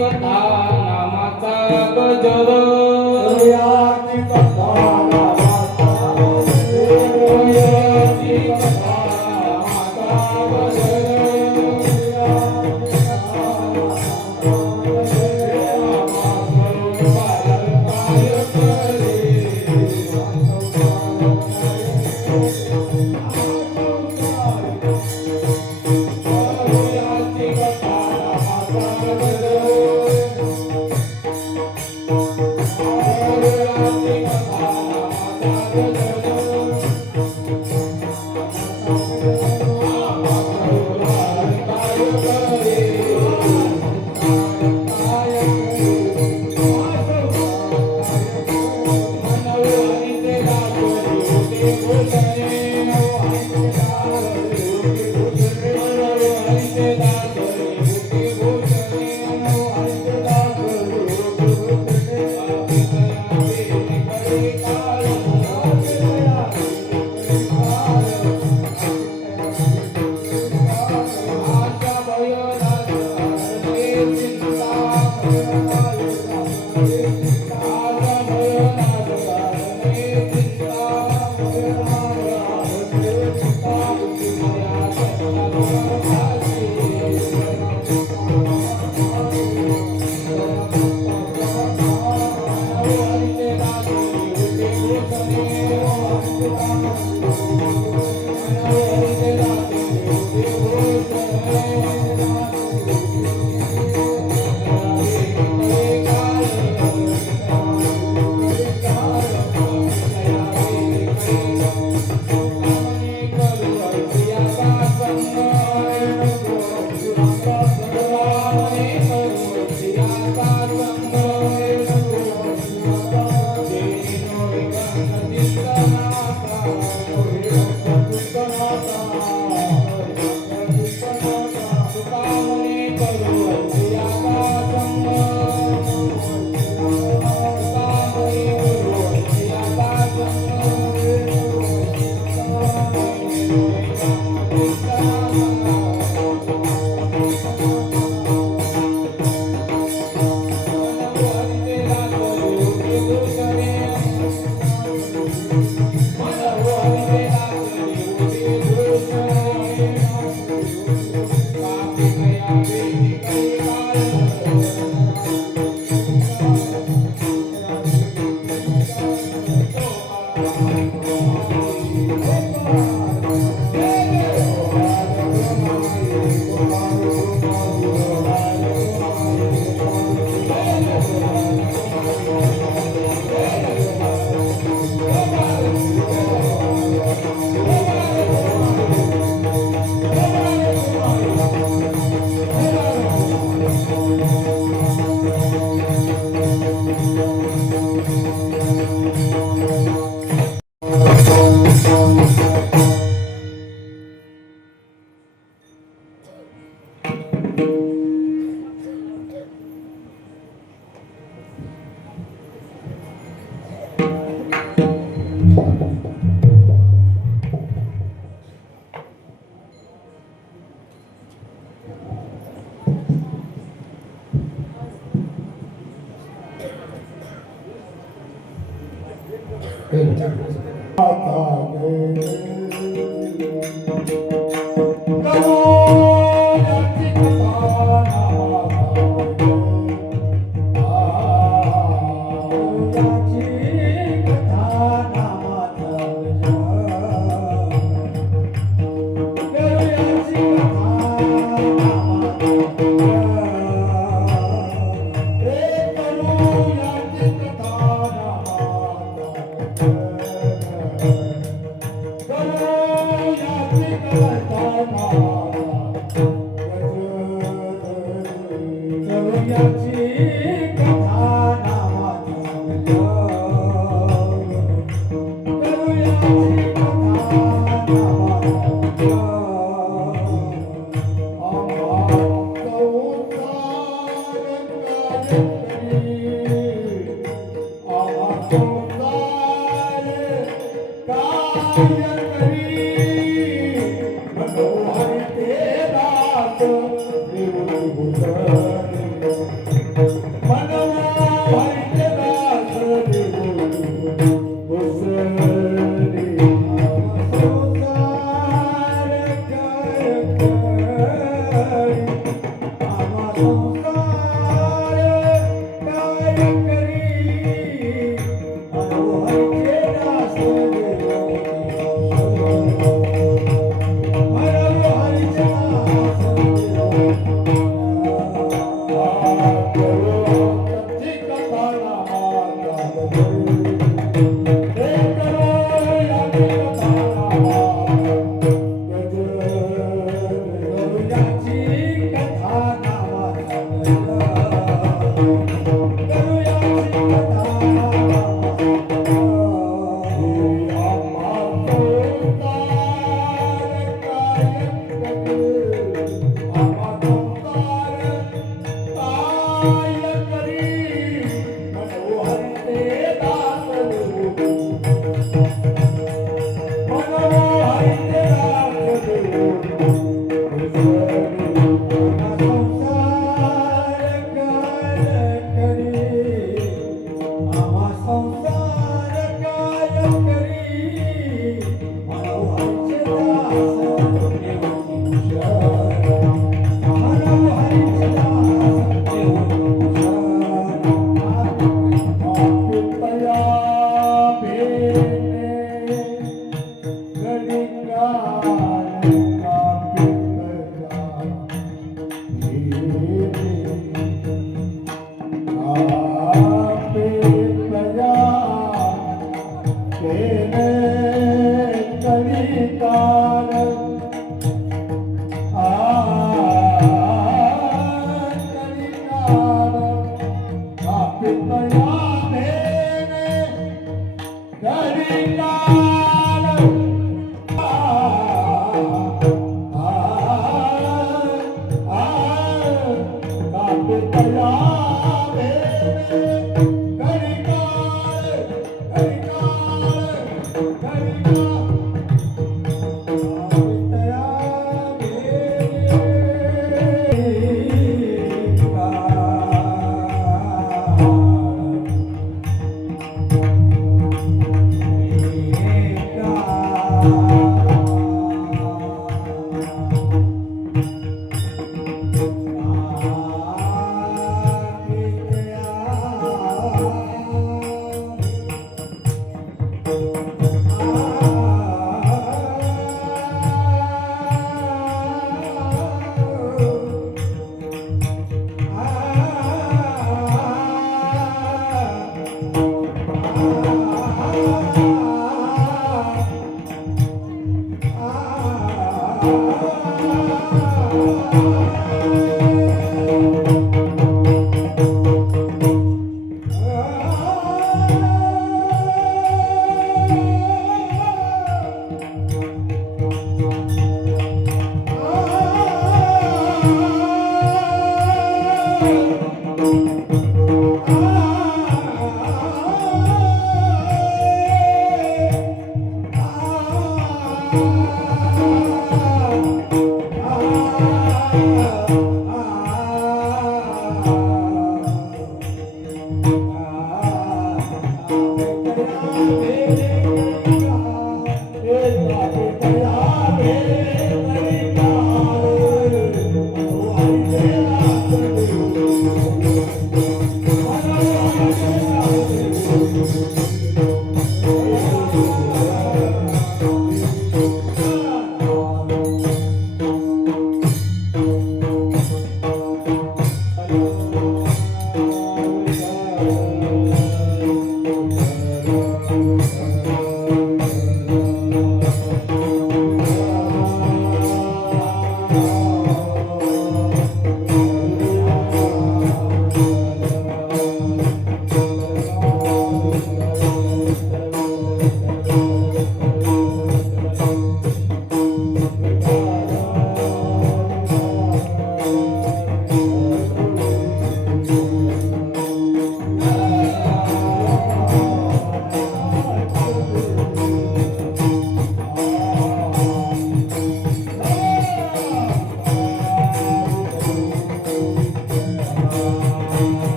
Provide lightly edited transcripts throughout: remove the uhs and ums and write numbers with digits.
कथा नामाचा गजर कथा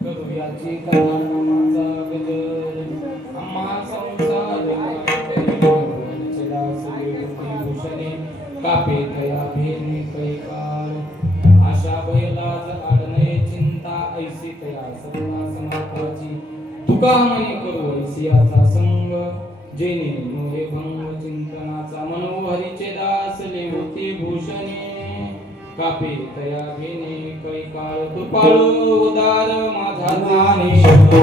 करूयाची कथा नामाचा गजर आम्हा संसार मातेचे दास भूषणे कापे तया भेने कैकाल आशा बैलाज आडणे चिंता ऐसी तया सत्ता समाताची तुका म्हणे करू ऐसियाचा संग जेने मोहे भंग चिंतनाचा मनोहरीचे दास लेवती भूषणे कापे तया घेणे कैकाळ कृपाळू उदार माझा ज्ञानेश्वर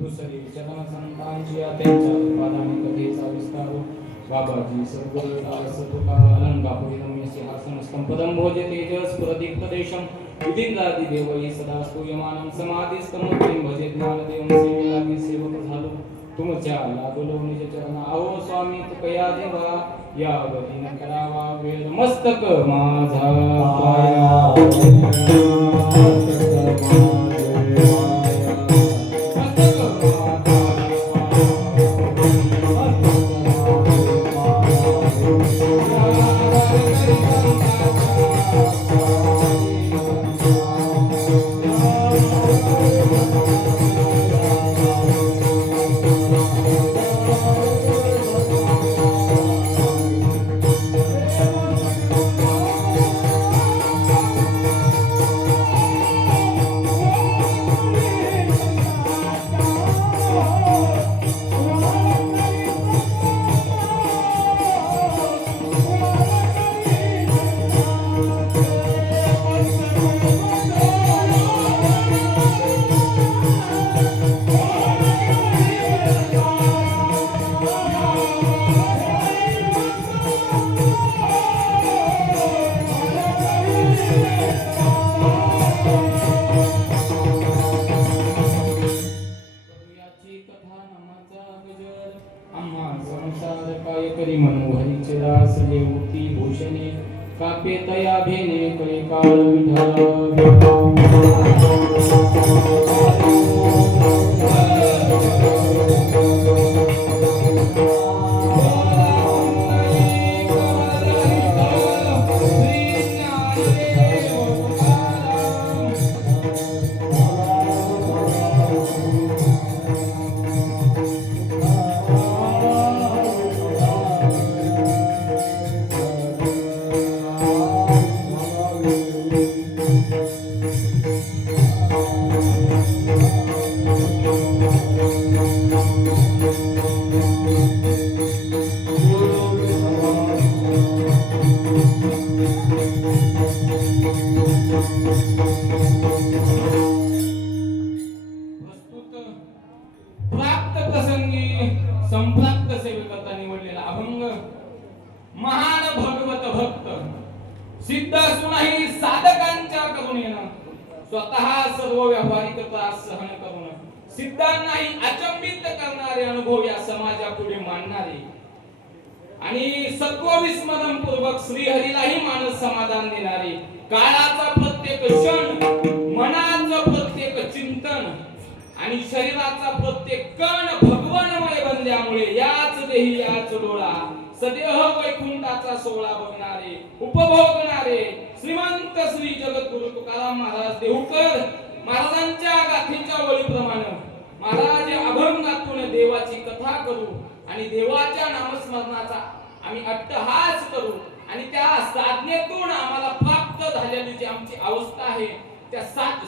दुसरी चरण संतांची त्यांच्या उत्पादन कथेचा विस्तार बाबाजी सर्वदास तुका अलंकापुरी रम्य सिंहासन स्तंभदं भोजे तेजस प्रदीप्तदेशं विदिंदादि देवई सदा स्तूयमानं समाधिस्तमोत्तिं भजे ज्ञानदेवं सेवेलागी सेवक झालो तुमच्या लागलो निज चरणा अहो स्वामी तुकया देवा या गतीने करावा वेद मस्तक माझा पाया करी मनोहरीचे दास लेवती भूषणे कापे तया भेने कैकाळ संप्राप्त सेवकाचा निवडलेला अभंग महान भगवत भक्त सिद्ध असूनही साधकांच्या करुणेनं स्वतः सर्व व्यावहारिकता सहन करून सिद्धांनाही अचंबित करणारे अनुभव या समाजापुढे मांडणारे आणि सत्व विस्मरण पूर्वक श्रीहरीलाही मानस समाधान देणारे काळाचा प्रत्येक क्षण मनाचं प्रत्येक चिंतन आणि शरीराचा प्रत्येक कण भगवानमय बनल्यामुळे याच देही याच डोळा सदेह वैकुंठाचा सोहळा बघणारे उपभोगणारे श्रीमंत श्री जगद्गुरु तुकाराम महाराज देहूकर महाराजांच्या गाथेच्या वळीप्रमाणे महाराज अभंगातून देवाची कथा करू आणि देवाच्या नामस्मरणाचा आम्ही अट्टहास करू आणि त्या साधनेतून आम्हाला प्राप्त झालेली जी आमची अवस्था आहे त्या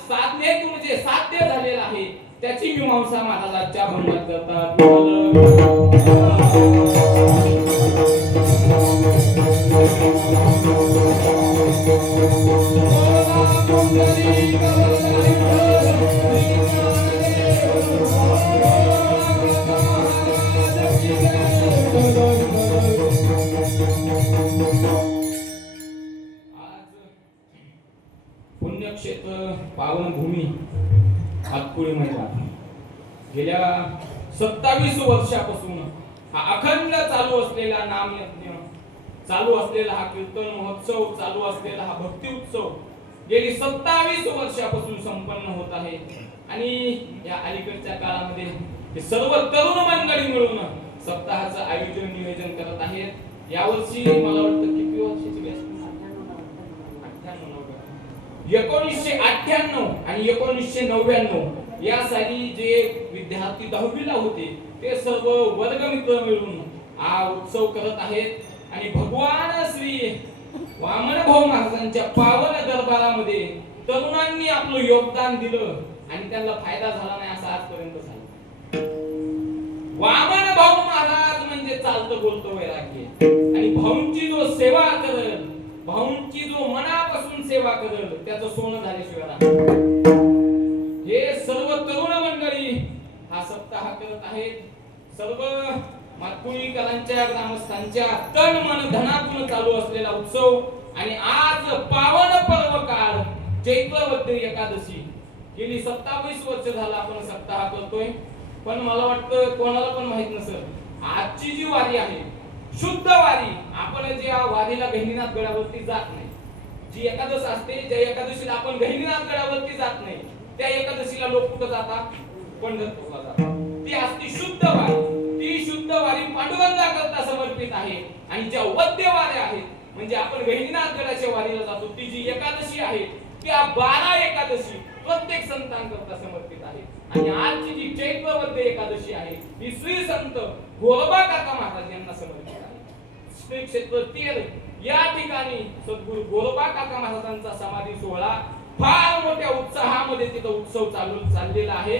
साधनेतून जे साध्य झालेलं आहे त्याची मीमांसा महाराजांच्या भंगात करतात. पुण्यक्षेत्र पावनभूमी हातपुळे मैदान गेल्या 27 वर्षापासून हा अखंड चालू असलेला नामयज्ञ, चालू असलेला हा कीर्तन महोत्सव, चालू असलेला हा भक्ती उत्सव गेली 27 वर्षापासून संपन्न होत आहे. आणि या अलीकडच्या काळामध्ये हे सर्व तरुण मंडळी मिळून सप्ताहाचं आयोजन नियोजन करत आहेत. यावर्षी मला वाटतं किती वर्षाची बॅच? 1998 आणि 1999 या साली जे विद्यार्थी 10वीला होते ते सर्व वर्गमित्र मिळून हा उत्सव करत आहेत. आणि भगवान श्री वामन भाऊ महाराजांच्या पावन दरबारामध्ये तरुणांनी आपलं योगदान दिलं आणि त्यांना फायदा झाला नाही असं आजपर्यंत झालं. वामन भाऊ महाराज म्हणजे चालतं बोलतं वैराग्य आणि भाऊंची जो सेवा करेल, भाऊंची जो मनापासून सेवा करेल त्याचं सोनं झाल्याशिवाय राहणार. हे सर्व तरुण मंडळी हा सप्ताह करत आहेत. सर्व मातपुळीकरांच्या ग्रामस्थांच्या तन मन धनातून चालू असलेला उत्सव आणि आज पावन पर्व काळ चैत्रवद्य एकादशी गेली 27 वर्ष झाला आपण सप्ताह करतोय. पण मला वाटतं कोणाला पण माहित नसेल आजची जी वारी आहे शुद्ध वारी, आपण ज्या वारीला गहिनीनाथ गडावरती जात नाही, जी एकादश असते ज्या एकादशीला आपण गहिनीनाथ गडावरती जात नाही त्या एकादशीला लोक कुठं जातात? पंढरपूरला जातात. ती असते शुद्ध वारी. ती शुद्ध वारी पांडुरंगाकरता समर्पित आहे. आणि ज्या वद्य वाऱ्या आहेत म्हणजे आपण गहिनीनाथ गडाच्या वारीला जातो ती जी एकादशी आहे त्या 12 एकादशी प्रत्येक संतांकरता समर्पित आहे. आणि आजची जी चैत्रवद्य एकादशी आहे ही श्री संत गोरोबा काका महाराज यांना समर्पित आहे. श्री क्षेत्र तेर या ठिकाणी सद्गुरू गोरोबा काका महाराजांचा समाधी सोहळा फार मोठ्या उत्साहामध्ये तिथं उत्सव चाललेला आहे.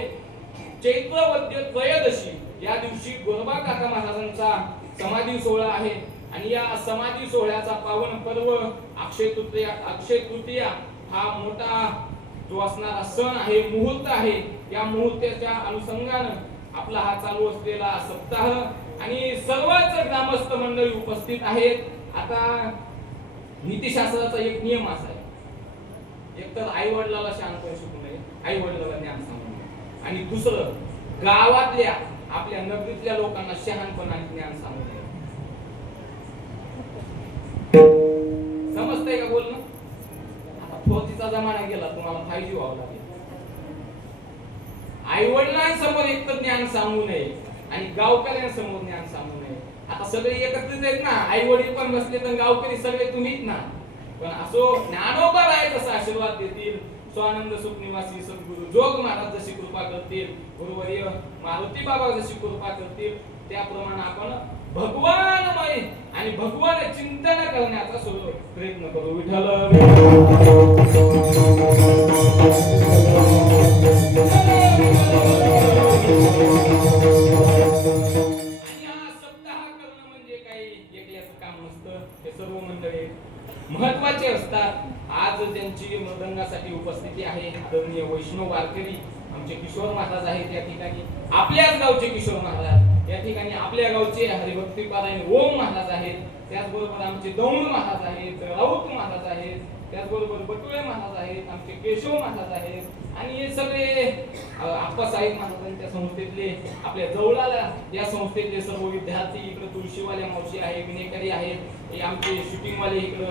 चैत्रवद्य त्रयोदशी या दिवशी गोरोबा काका महाराजांचा समाधी सोहळा आहे. आणि या समाधी सोहळ्याचा पावन पर्व अक्षय तृतीया हा मोठा जो असणारा सण आहे, मुहूर्त आहे. या मुहूर्ताच्या अनुषंगानं आपला हा चालू असलेला सप्ताह आणि सर्वच ग्रामस्थ मंडळी उपस्थित आहेत. आता नीतिशास्त्राचा एक नियम असा आहे, एक तर आई वडिलाला शहाणपण शिकू नये, आई वडिलाला ज्ञान सांगू नये. आणि दुसरं गावातल्या आपल्या नगरीतल्या लोकांना शहाणपण आणि ज्ञान सांगू नये. समजतंय का बोलणं? आता 4Gचा जमाना गेला, तुम्हाला 5G व्हावं लागेल. आई वडिलांसमोर एक तर ज्ञान सांगू नये आणि गावकऱ्यांसमोर ज्ञान सांगू नये. आता सगळे एकत्रित आहेत ना, आई वडील पण बसले तर गावकरी सगळे तुम्हीच ना. पण असो ज्ञानोबा आहे तसा आशीर्वाद देतील. स्वानंद सुखनिवासी सद्गुरु जोग महाराज जशी कृपा करतील, गुरुवर्य मारुती बाबा जशी कृपा करतील त्याप्रमाणे आपण भगवानमय आणि भगवान चिंतन करण्याचा प्रयत्न करू. विठ्ठल सर्व मंडळी महत्वाचे असतात. आज ज्यांची मृदंगासाठी उपस्थिती आहे आदरणीय वैष्णव वारकरी आमचे किशोर महाराज आहेत या ठिकाणी. आपल्याच गावचे किशोर महाराज या ठिकाणी आपल्या गावचे हरिभक्ती पारायण ओम महाराज आहेत. त्याचबरोबर आमचे दौंड महाराज आहेत, राऊत महाराज आहेत, त्याचबरोबर बटुळे महाराज आहेत, आमचे केशव महाराज आहेत. आणि हे सगळे आप्पासाहेब महाराजांच्या संस्थेतले आपल्या जवळाला या संस्थेतले सर्व विद्यार्थी, इकडे तुळशीवाल्या मावशी आहे, विनेकरी आहेत, हे आमचे शूटिंगवाले इकडे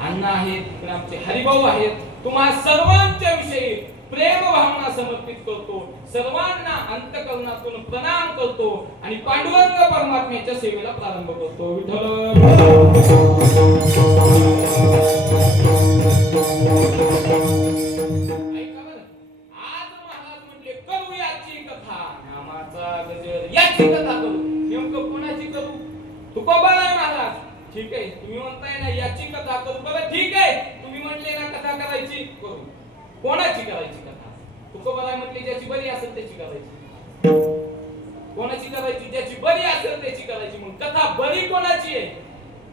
अण्णा आहेत, इकडे आमचे हरिभाऊ आहेत. तुम्हा सर्वांच्या विषयी प्रेम भावना समर्पित करतो, सर्वांना अंतःकरणातून प्रणाम करतो आणि पांडुरंग परमात्म्याच्या सेवेला प्रारंभ करतो. विठ्ठल याची कथा करू. नेमकं कोणाची करू? तुकोबाराय महाराज ठीक आहे, तुम्ही म्हणताय ना याची कथा करू, बरं ठीक आहे, तुम्ही म्हटले ना कथा करायची करू. कोणाची करायची कथा? तुकोबाराय म्हटले ज्याची बरी असेल त्याची करायची. कोणाची करायची? ज्याची बरी असेल त्याची करायची. मग कथा बरी कोणाची आहे?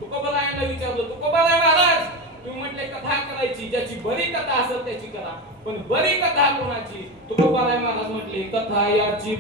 तुकोबारायांना विचारलं, तुकोबाराय महाराज तुम्ही म्हटले कथा करायची, ज्याची बरी कथा असेल त्याची करा, पण बरी कथा कोणाची? तुकोबाराय महाराज म्हटले कथा याची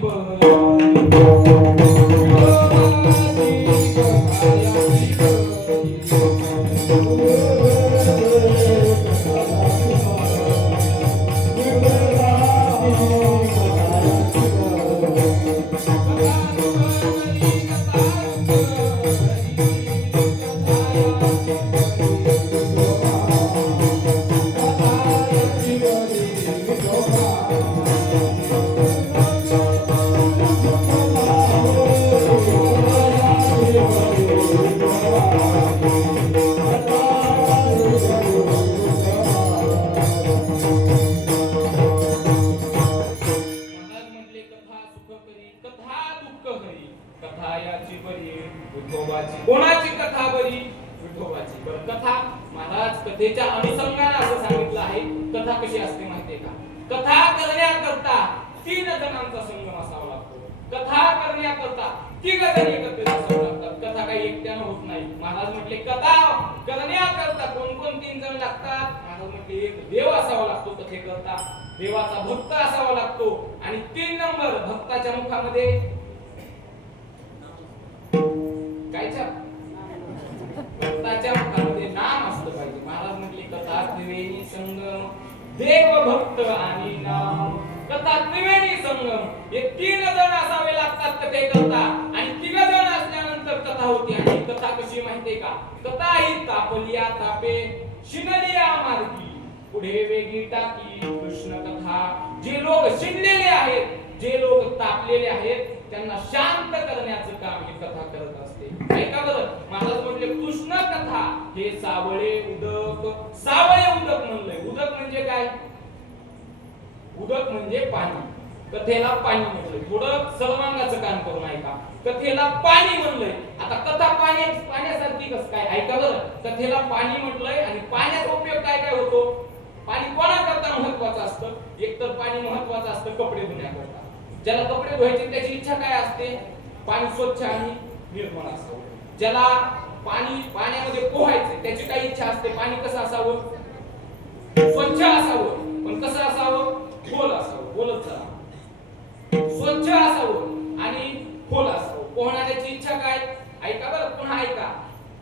कोणाची कथा बरी? विठोबाची. बरं कथा महाराज कथेच्या अनुषंगाने असं सांगितलं आहे. कथा कशी असते माहितीये का? कथा करण्याकरता 3 जणांचा संगम असावा लागतो. कथा करण्याकरता 3 जण एकत्र असावे लागतात. कथा काही एकट्यानं होत नाही. महाराज म्हटले कथा करण्याकरता कोण 3 जण लागतात? महाराज म्हटले एक देव असावा लागतो कथेकरता, देवाचा भक्त असावा लागतो, आणि 3 नंबर भक्ताच्या मुखामध्ये कायच्या भक्ताच्या मुखामध्ये नाम असलं पाहिजे. महाराज म्हटले कथा त्रिवेणी संगम, देव भक्त आणि नाम. कथा त्रिवेणी संगम, हे 3 जण असावे लागतात कथेकरता, आणि 3 जण असल्यानंतर कथा होती. आणि कथा कशी माहितीये का? कथा ही तापलिया तापे शिनलिया मार्गी पुढे वेगळी टाकी कृष्ण कथा. जे लोक शिनलेले आहेत, जे लोक तापलेले आहेत, त्यांना शांत करण्याचं काम ही कथा करत असते. ऐका बरं, महाराज म्हटले कृष्ण कथा हे सावळे उदक. सावळे उदक म्हणलंय. उदक म्हणजे काय? उदक म्हणजे पाणी. कथेला पाणी म्हणलंय. थोडं सर्वांगाचं काम करून ऐका. कथेला पाणी म्हणलंय. आता कथा पाण्यासारखी कसं काय? ऐका बरं, कथेला पाणी म्हटलंय, आणि पाण्याचा उपयोग काय काय होतो? पाणी कोणाकरता महत्वाचं असतं? एकतर पाणी महत्वाचं असतं कपडे धुण्याकरता. ज्याला कपडे धुवायचे त्याची इच्छा काय असते? पाणी स्वच्छ आणि निर्मळ असावं. ज्याला पाण्यामध्ये पोहायचे त्याची काही इच्छा असते, पाणी कसं असावं? स्वच्छ असावं. पण कसं असावं? खोल असावं. बोलत चला. स्वच्छ असावं आणि खोल असावं. पोहणाऱ्याची इच्छा काय? ऐका बरं, पुन्हा ऐका.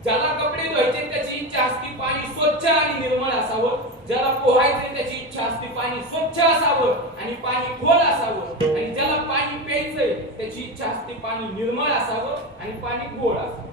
ज्याला कपडे धुवायचे त्याची इच्छा असते पाणी स्वच्छ आणि निर्मळ असावं. ज्याला पोहायचे त्याची इच्छा असते पाणी स्वच्छ असावं आणि पाणी खोल असावं. आणि ज्याला पाणी प्यायचंय त्याची इच्छा असते पाणी निर्मळ असावं आणि पाणी गोड असावं.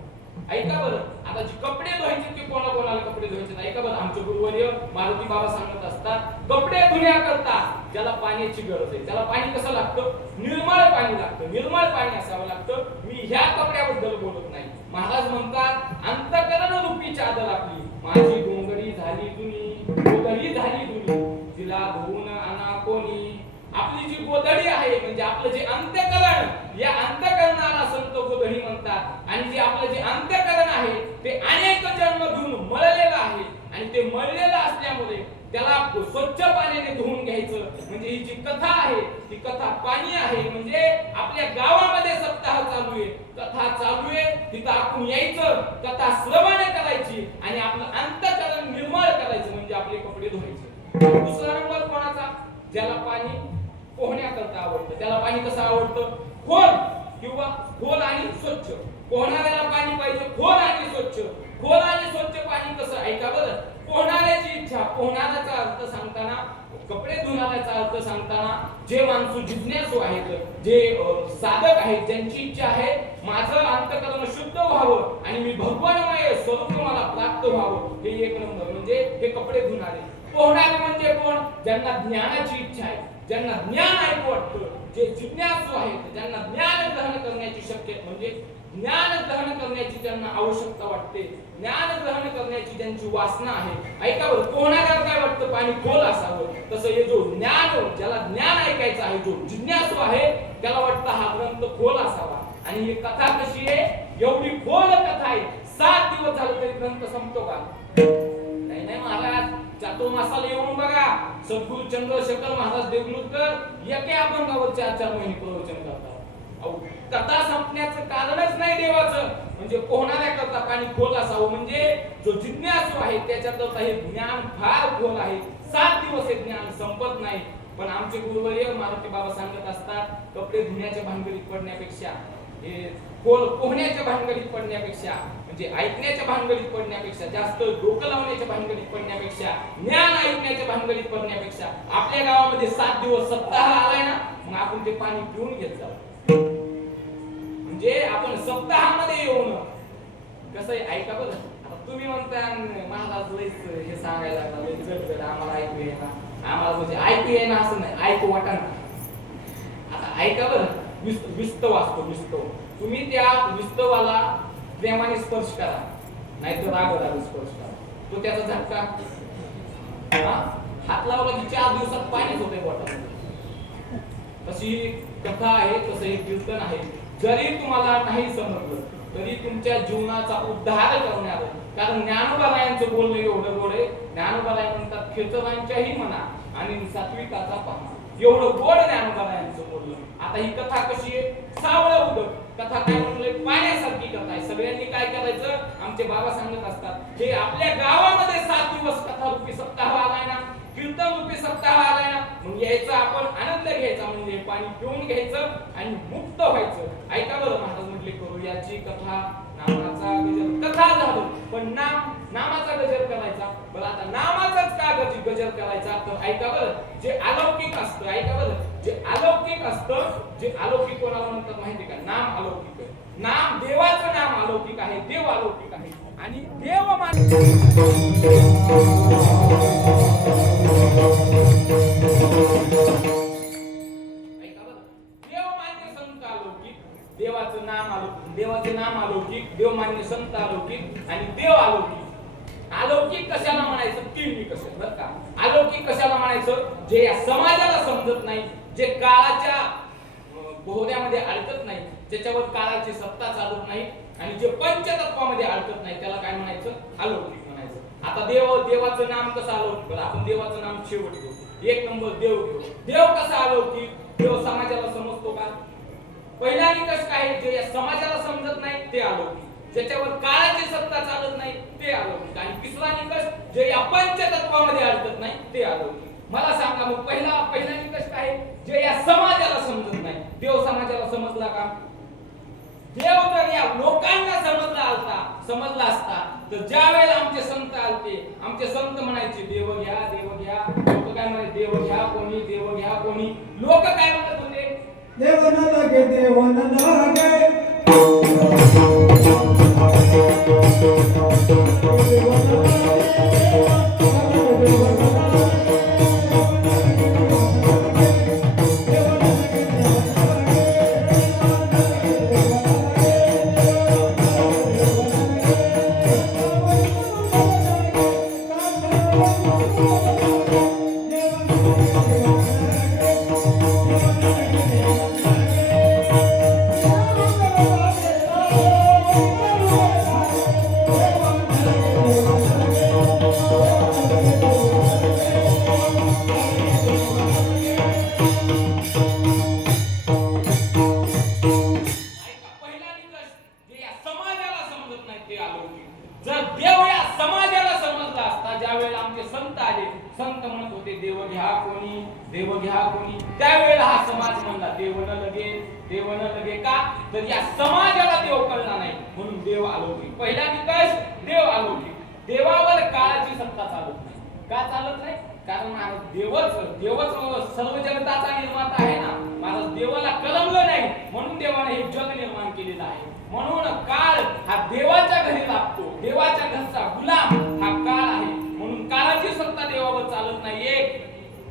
ऐका बरं, आता जे कपडे धुवायचे ते कोणाला कपडे धुवायचे? ऐका बरं, आमचे गुरुवर्य मारुती बाबा सांगत असतात, कपडे धुण्याकरता ज्याला पाण्याची गरज आहे, त्याला पाणी कसं लागतं? निर्मळ पाणी लागतं. निर्मळ पाणी असावं लागतं. मी ह्या कपड्याबद्दल बोलत नाही. महाराज म्हणतात अंतकरण रूपी चादर आपली, माझी डोंगरी झाली जुनी, गोधडी झाली जुनी, तिला धुवून आणा कोणी. आपली जी गोधडी आहे म्हणजे आपलं जे अंतकरण, या अंतकरणाला संत गोधडी म्हणतात. आणि जे आपलं जे अंतकरण आहे ते अनेक जन्म धुवून मळलेलं आहे, आणि ते मळलेलं असल्यामुळे त्याला स्वच्छ पाण्याने धुवून घ्यायचं. म्हणजे ही जी कथा आहे ती कथा पाणी आहे. म्हणजे आपल्या गावामध्ये सप्ताह चालू आहे, कथा चालू आहे, तिथं आपण यायचं, कथा श्रवण करायची आणि आपलं अंतकरण निर्मळ करायचं, म्हणजे आपले कपडे धुवायचे. दुसरा नंबर कोणाचा? ज्याला पाणी पोहण्याकरता आवडतं. त्याला पाणी कसं आवडतं? खोल किंवा खोल आणि स्वच्छ. पोहणाऱ्याला पाणी पाहिजे खोल आणि स्वच्छ. खोल आणि स्वच्छ पाणी कसं? ऐका बरं, पोहणाऱ्याची इच्छा, पोहणाऱ्याचा अर्थ सांगताना, कपडे धुण्याचा अर्थ सांगताना जे माणसं जिज्ञासू आहेत, जे साधक आहेत, ज्यांची इच्छा आहे माझं अंतकरण शुद्ध व्हावं आणि मी भगवानमय स्वरूप मला प्राप्त व्हावं, हे एक नंबर म्हणजे हे कपडे धुणारे. पोहणारे म्हणजे कोण? ज्यांना ज्ञानाची इच्छा आहे, ज्यांना ज्ञान ऐकू वाटतं, जे जिज्ञासू आहेत, ज्यांना ज्ञान ग्रहण करण्याची शक्यता म्हणजे ज्ञान ग्रहण करण्याची ज्यांना आवश्यकता वाटते, ज्ञान ग्रहण करण्याची ज्यांची वासना आहे. ऐका बरं, पोहणाऱ्याला काय वाटतं? पाणी खोल असावं. तसं हे जो ज्ञान, ज्याला ज्ञान ऐकायचं आहे, जो जिज्ञासू आहे, त्याला वाटतं हा ग्रंथ खोल असावा. आणि ही कथा कशी आहे? एवढी खोल कथा आहे. 7 दिवस झाले तरी ग्रंथ संपतो का? नाही नाही महाराज, चातुर्मासाला येऊन बघा, सद्गुरु चंद्रशेखर महाराज देगलूरकर एके अभंगावर 4-4 महिने प्रवचन करतात. कथा संपण्याचं कारणच नाही देवाचं, म्हणजे पोहणाऱ्या करता पाणी खोल असावं, म्हणजे जो जिज्ञासू आहे त्याच्यात हे ज्ञान फार खोल आहे. 7 दिवस हे ज्ञान संपत नाही. पण आमचे गुरुवर्य मारुती बाबा सांगत असतात, कपडे धुण्याच्या भानगडीत पडण्यापेक्षा, हे खोल पोहण्याच्या भानगडीत पडण्यापेक्षा, म्हणजे ऐकण्याच्या भानगडीत पडण्यापेक्षा, जास्त डोकं लावण्याच्या भानगडीत पडण्यापेक्षा, ज्ञान ऐकण्याच्या भानगडीत पडण्यापेक्षा आपल्या गावामध्ये 7 दिवस सप्ताह आलाय ना, मग आपण ते पाणी पिऊन घेत जाऊ. म्हणजे आपण सप्ताहामध्ये येऊन कसं आहे ऐका बरं. आता तुम्ही म्हणता महाराज लयच हे सांगायला लागला, आम्हाला ऐकू येईना, आम्हाला म्हणजे ऐकू येईना असं नाही, ऐकू वाटाणा. आता ऐका बरं, विस्तव असतो विस्तव, तुम्ही त्या विस्तवाला प्रेमाने स्पर्श करा, नाहीतर रागाने स्पर्श करा, तो त्याचा झटका हात लावला की 4 दिवसात पाणीच होते बोटामध्ये. तशी कथा आहे, तसं एक कीर्तन आहे. जरी तुम्हाला नाही समजलं तरी तुमच्या जीवनाचा उद्धार करणार, कारण ज्ञानोबारायांचं बोलणं एवढं गोड आहे. ज्ञानोबाराय म्हणतात, खेचरांच्याही मना आणि सात्विकाचा पहा, एवढं गोड ज्ञानोबारायांचं बोलणं. आता ही कथा कशी आहे? सावळं उदक कथा, काय म्हणलंय, पाण्यासारखी कथा आहे. सगळ्यांनी काय करायचं, आमचे बाबा सांगत असतात, हे आपल्या गावामध्ये 7 दिवस कथा रूपी सप्ताह आलाय ना, कीर्तन रूपी सप्ताह आलाय ना, मग यायचा आपण आनंद घ्यायचा, म्हणजे पाणी पिऊन घ्यायचं आणि मुक्त व्हायचं. ऐका बरं, महाराज म्हटले, करू याची कथा, नामाचा गजर. कथा झालं, पण नामाचा गजर करायचा. बरं, आता नामाचाच का गजर करायचा? तर ऐका बरं, जे अलौकिक असतं, ऐका बरं, जे अलौकिक असतं, जे अलौकिक कोणाला म्हणतात माहिती का? नाम अलौकिक आहे. नाम, देवाचं नाम अलौकिक आहे, देव अलौकिक आहे. आणि देव देवाचं नाम अलौकिक, देवाचे नाम अलौकिक, देव मान्य संत अलौकिक आणि देव अलौकिक. अलौकिक कशाला म्हणायचं? 3 निकष बरं का. अलौकिक कशाला म्हणायचं? जे या समाजाला समजत नाही, जे काळाच्या बोहऱ्यामध्ये अडकत नाही, ज्याच्यावर काळाची सत्ता चालत नाही, आणि जे पंचतत्वामध्ये अडकत नाही, त्याला काय म्हणायचं? अलौकिक म्हणायचं. आता देवाचं नाम कसं अलौकिक? बरं, आपण देवाचं नाम शेवट घेऊ. 1 नंबर देव घेऊ. देव कसा अलौकिक? देव समाजाला समजतो का? पहिला निकष काय? जे या समाजाला समजत नाही ते अलौकिक, ज्याच्यावर काळाची सत्ता चालत नाही ते अलौकिक. आणि तिसरा निकष, जे या पंचतत्वामध्ये अडकत नाही ते अलौकिक. मला सांगा, मग पहिला निकष काय? जे या समाजाला समजत नाही. देव समाजाला समजला का? देव जर या लोकांना समजला असता तर ज्या वेळेला आमचे संत आलते, आमचे संत म्हणायचे, देव घ्या, देव घ्या. लोक काय म्हणायचे? देव घ्या कोणी, देव घ्या कोणी. लोक काय म्हणत होते? देव न लागे, देव न लागे. संत म्हणत होते देव घ्या कोणी, देव घ्या कोणी, त्यावेळेला हा समाज म्हणला देव न लगे, देव न लगे. का? तर या समाजाला देव कळला नाही, म्हणून देव अलौकिक. पहिला निकष देव अलौकिक. देवावर काळाची सत्ता चालत नाही. का चालत नाही? कारण देवच सर्व जगताचा निर्माता आहे ना. महाराज देवाला कलमलं नाही, म्हणून देवाने हे जग निर्माण केलेलं आहे. म्हणून काळ हा देवाच्या घरी लागतो, देवाच्या घरचा गुलाम हा काळ आहे. म्हणून काळाची सत्ता देवावर चालत नाही. एक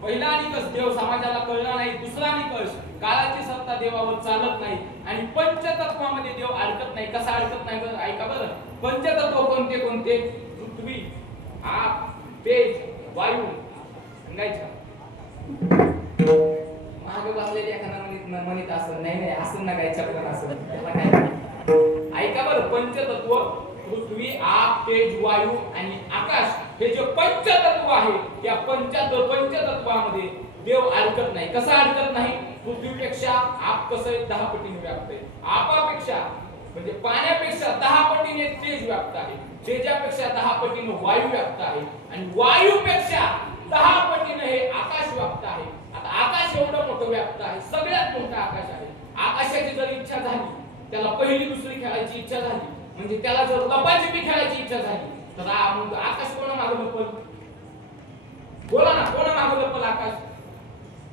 पहिला निकष, देव समाजाला कळला नाही. दुसरा निकष, काळाची सत्ता देवावर चालत नाही. आणि पंचतत्वामध्ये देव अडकत नाही. कसा अडकत नाही बरं? ऐका बरं. पंचतत्व कोणते कोणते? पृथ्वी, आग, तेज, वायू, सांगायचं. मागे बसलेले एखादा म्हणत असं नाही असं ना काय चक्र असं त्याला काय. ऐका बरं, पंचतत्व पृथ्वी, आप, तेज, वायू आणि आकाश हे जे पंचतत्व आहे, या पंचतत्वामध्ये देव अडकत नाही. कसा अडकत नाही? पृथ्वीपेक्षा आप कसं 10 पटीने व्याप्त आहे. आपापेक्षा म्हणजे पाण्यापेक्षा 10 पटीने तेज व्याप्त आहे. तेजापेक्षा 10 पटीने वायू व्याप्त आहे आणि वायूपेक्षा 10 पटीने हे आकाश व्याप्त आहे. आता आकाश एवढं मोठं व्याप्त आहे, सगळ्यात मोठं आकाश आहे. आकाशाची जर इच्छा झाली, त्याला पहिली दुसरी खेळायची इच्छा झाली, म्हणजे त्याला जर लपाछपी खेळायची इच्छा झाली, तर आकाश कोणा मागे लपल? बोला ना, कोणा मागे लपल आकाश?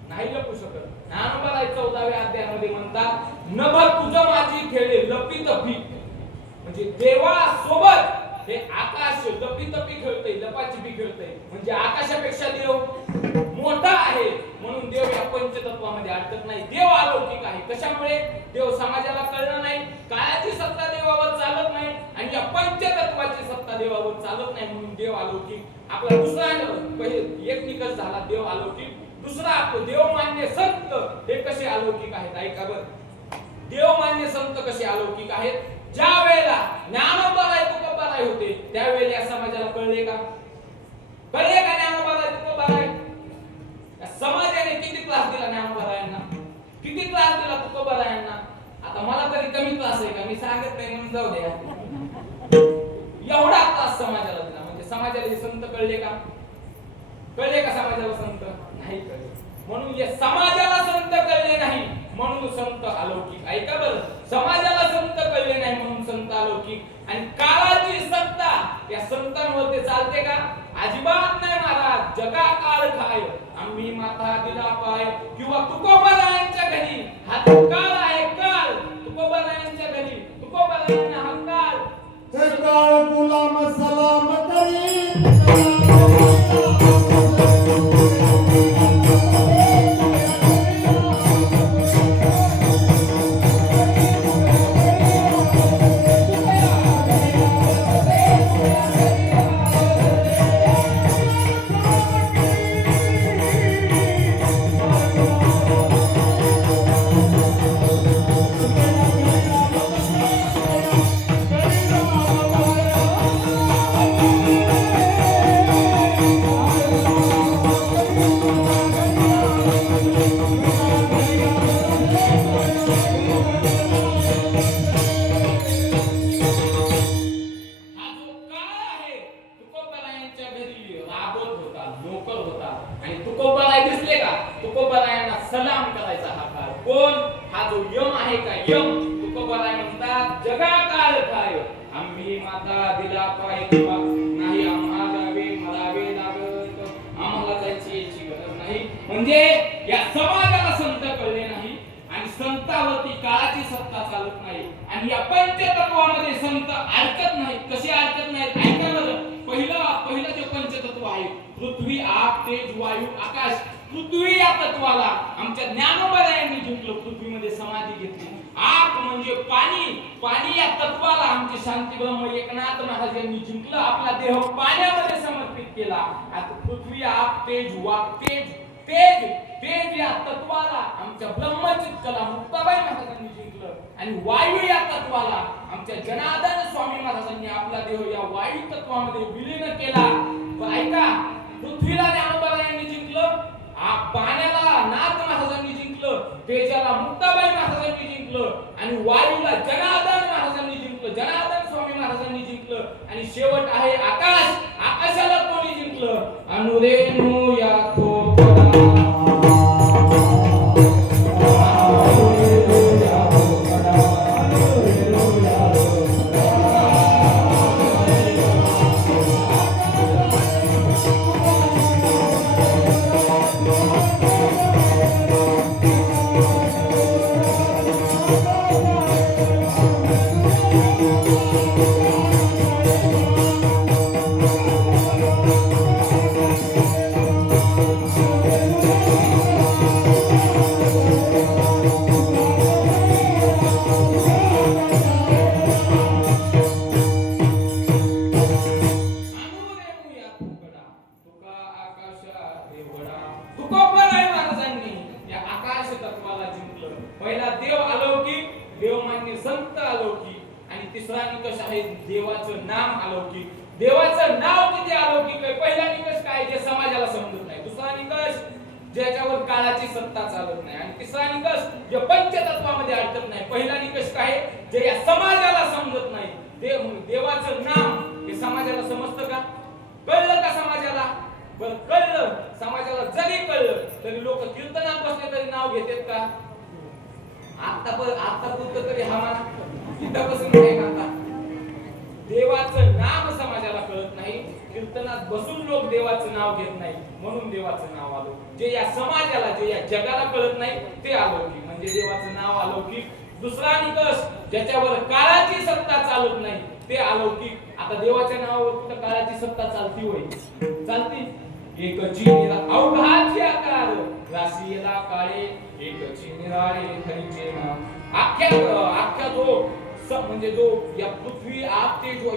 नाही लपू शकत. ज्ञानोबा 14व्या अध्यायामध्ये म्हणतात, नभ तुझं माझी खेळे लपी-तपी, म्हणजे देवासोबत हे आकाश लपी-तपी खेळतंय, लपाछपी खेळतंय. म्हणजे आकाशापेक्षा देव मोठा आहे, म्हणून देव या पंचतत्वामध्ये अडकत नाही. देव अलौकिक आहे. कशामुळे? देव समाजाला कळलं नाही, काळाची सत्ता देवावर चालत नाही आणि या पंचतत्वाची सत्ता देवावर चालत नाही, म्हणून देव अलौकिक. आपला दुसरा पहिले एक निकष झाला देव अलौकिक. दुसरा आपलं देवमान्य संत हे कसे अलौकिक आहेत ऐका बरं. देवमान्य संत कसे अलौकिक आहेत? ज्या वेळेला ज्ञानोबाराय तुकोबाराय होते, त्यावेळेला या समाजाला कळले का? कळले का ज्ञानोबाराय तुकोबाराय? या समाजाने किती त्रास दिला ज्ञानोबारायांना, किती त्रास दिला तुकोबारायांना? आता मला तरी कमी त्रास आहे का? मी सांगत नाही म्हणून जाऊ द्या. एवढा त्रास समाजाला दिला. म्हणजे समाजाला संत कळले का? कळले का समाजाला संत? नाही कळले. म्हणून या समाजाला संत कळले नाही, म्हणून संत अलौकिक. ऐका बरं, समाजाला संत कळले नाही म्हणून संत अलौकिक. आणि काळाची सत्ता या संतांवर ते चालते का? अजिबात नाही महाराज. जगा काळ खाय आम्ही माथा दिला पाय, किंवा तुकोबारायांच्या घरी हा काळ आहे. काळ तुकोबारायांच्या घरी तुकोबारायांना हा काळ. हे काळ गुलाम सलाम करी सलाम करायचा हा काळ. कोण? हा जो यम आहे का? यम. तुकोबाराय म्हणतात, जगा काळ काय आम्ही माता दिला पाय, नाही आम्हाला मरावे लागत, आम्हाला जायची याची गरज नाही. म्हणजे या समाजाला संत कळले नाही आणि संतावरती काळाची सत्ता चालत नाही आणि या पंचतत्वामध्ये संत अडकत नाहीत. कसे अडकत नाहीत ऐका बरं. पहिलं जे पंचतत्व आहे, पृथ्वी, आप, तेज, वायू, आकाश. पृथ्वी या तत्वाला आमच्या ज्ञानोबारायांनी जिंकलं, पृथ्वीमध्ये समाधी घेतली. आप म्हणजे पाणी, पाणी या तत्वाला आमचे शांती ब्रह्म एकनाथ महाराज यांनी जिंकलं, आपला देह पाण्यामध्ये समर्पित केला. आता पृथ्वी, आप, तेज, तेज तेज या तत्वाला आमच्या ब्रह्मचित कला मुक्ताबाई महाराजांनी जिंकलं आणि वायू या तत्वाला आमच्या जनार्दन स्वामी महाराजांनी आपला देह या वायू तत्वामध्ये विलीन केला. ऐका, पृथ्वीला ज्ञानोबारायांनी जिंकलं, पाण्याला नाथ महाराजांनी जिंकलं, तेजाला मुक्ताबाई महाराजांनी जिंकलं आणि वायूला जनार्दन महाराजांनी जिंकलं, जनार्दन स्वामी महाराजांनी जिंकलं आणि शेवट आहे आकाश. आकाशाला कोणी जिंकलं? अनुरेणू या देवाचं नाव किती अलौकिक आहे. पहिला निकष काय, जे समाजाला समजत नाही. दुसरा निकष, ज्याच्यावर काळाची सत्ता चालत नाही. आणि तिसरा निकष, जे पंचतत्वामध्ये अडकत नाही. पहिला निकष काय, जे या समाजाला समजत नाही. देवाचं नाम हे समाजाला समजतं का? कळलं का समाजाला? बरं कळलं, समाजाला जरी कळलं तरी लोक कीर्तनात बसले तरी नाव घेतात का? आता पुरतं तरी हा म्हणा इथं बसून नाही का? देवाचं नाम समाजाला कळत नाही. कीर्तनात बसून लोक देवाचं नाव घेत नाही, म्हणून देवाचं नाव आलं. जे या समाजाला, जे या जगाला कळत नाही ते अलौकिक, म्हणजे देवाचं नाव अलौकिक. दुसरा निकष, ज्याच्यावर काळाची सत्ता चालत नाही ते अलौकिक. आता देवाच्या नावावर कुठं काळाची सत्ता चालती होय? चालती? एकची अवघाची आकार राशीला काळे, एकची निराळे हरीचे नाम. आख्या जो म्हणजे जो या पृथ्वी आप ते जो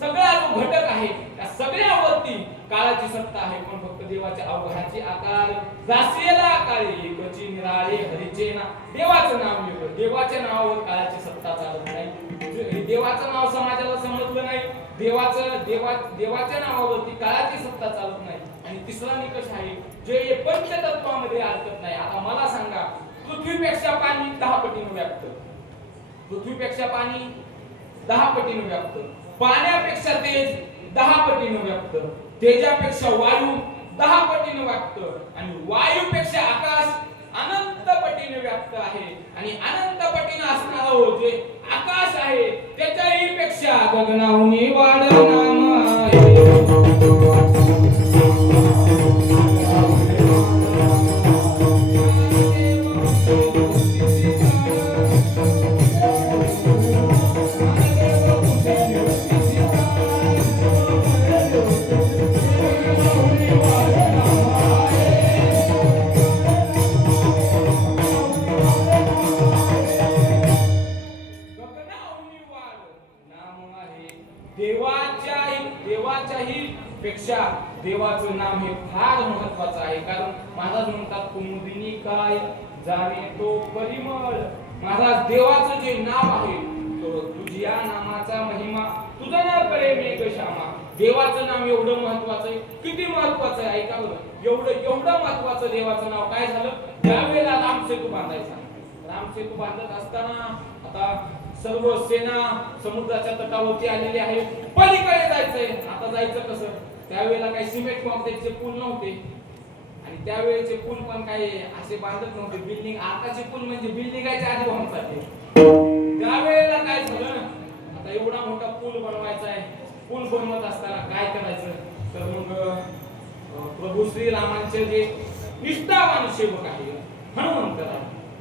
सगळा जो घटक आहे त्या सगळ्यावरती काळाची सत्ता आहे, पण फक्त देवाच्या अवघाची आकार राशीला काळे, एकची निराळे हरीचे नाम. देवाचं नाव घेतो, देवाच्या नावावर काळाची सत्ता चालत नाही. देवाचं नाव समाजाला समजलं नाही, देवाच्या नावावरती काळाची सत्ता चालत नाही. आणि तिसरा निकष आहे, जे पंचतत्वामध्ये अडकत नाही. आता मला सांगा, पृथ्वीपेक्षा पाणी 10 पटीने व्याप्त, पृथ्वीपेक्षा पाणी 10 पटीने व्याप्त, पाण्यापेक्षा तेज 10 पटीने व्याप्त, तेजापेक्षा वायू 10 पटीने व्याप्त, आणि वायूपेक्षा आकाश अनंत पटीने व्याप्त आहे. आणि अनंत पटीने असणारा जे आकाश आहे त्याच्याही पेक्षा गगनाहून वाढ नाम आहे. देवाच्याही पेक्षा देवाचं नाम हे फार महत्वाचं आहे. कारण महाराज म्हणतात, कुमुदिनी काय जाणे तो परिमळ. महाराज, देवाचं जे नाव आहे तो तुझ्या नामाचा महिमा तुझा ना करे मेघ श्यामा. देवाचं नाम एवढं महत्वाचं आहे. किती महत्वाचं आहे ऐका बरं. एवढं महत्वाचं देवाचं नाव काय झालं, ज्यावेळेला रामसेतू बांधायचा. रामसेतू बांधत असताना आता सर्व सेना समुद्राच्या तटावरती आलेली आहे, पलीकडे जायचंय. आता जायचं कसं? त्यावेळेला काही सिमेंट कॉन्क्रीटचे पूल नव्हते, आणि त्यावेळेचे पूल पण काही असे बांधत नव्हते. बिल्डिंग आताचे पूल म्हणजे बिल्डिंगाच्या आधी बांधतात. त्यावेळेला काय झालं, आता एवढा मोठा पूल बनवायचा आहे. पूल बनवत असताना काय करायचं, तर मग प्रभू श्रीरामांचे जे निष्ठावान सेवक आहे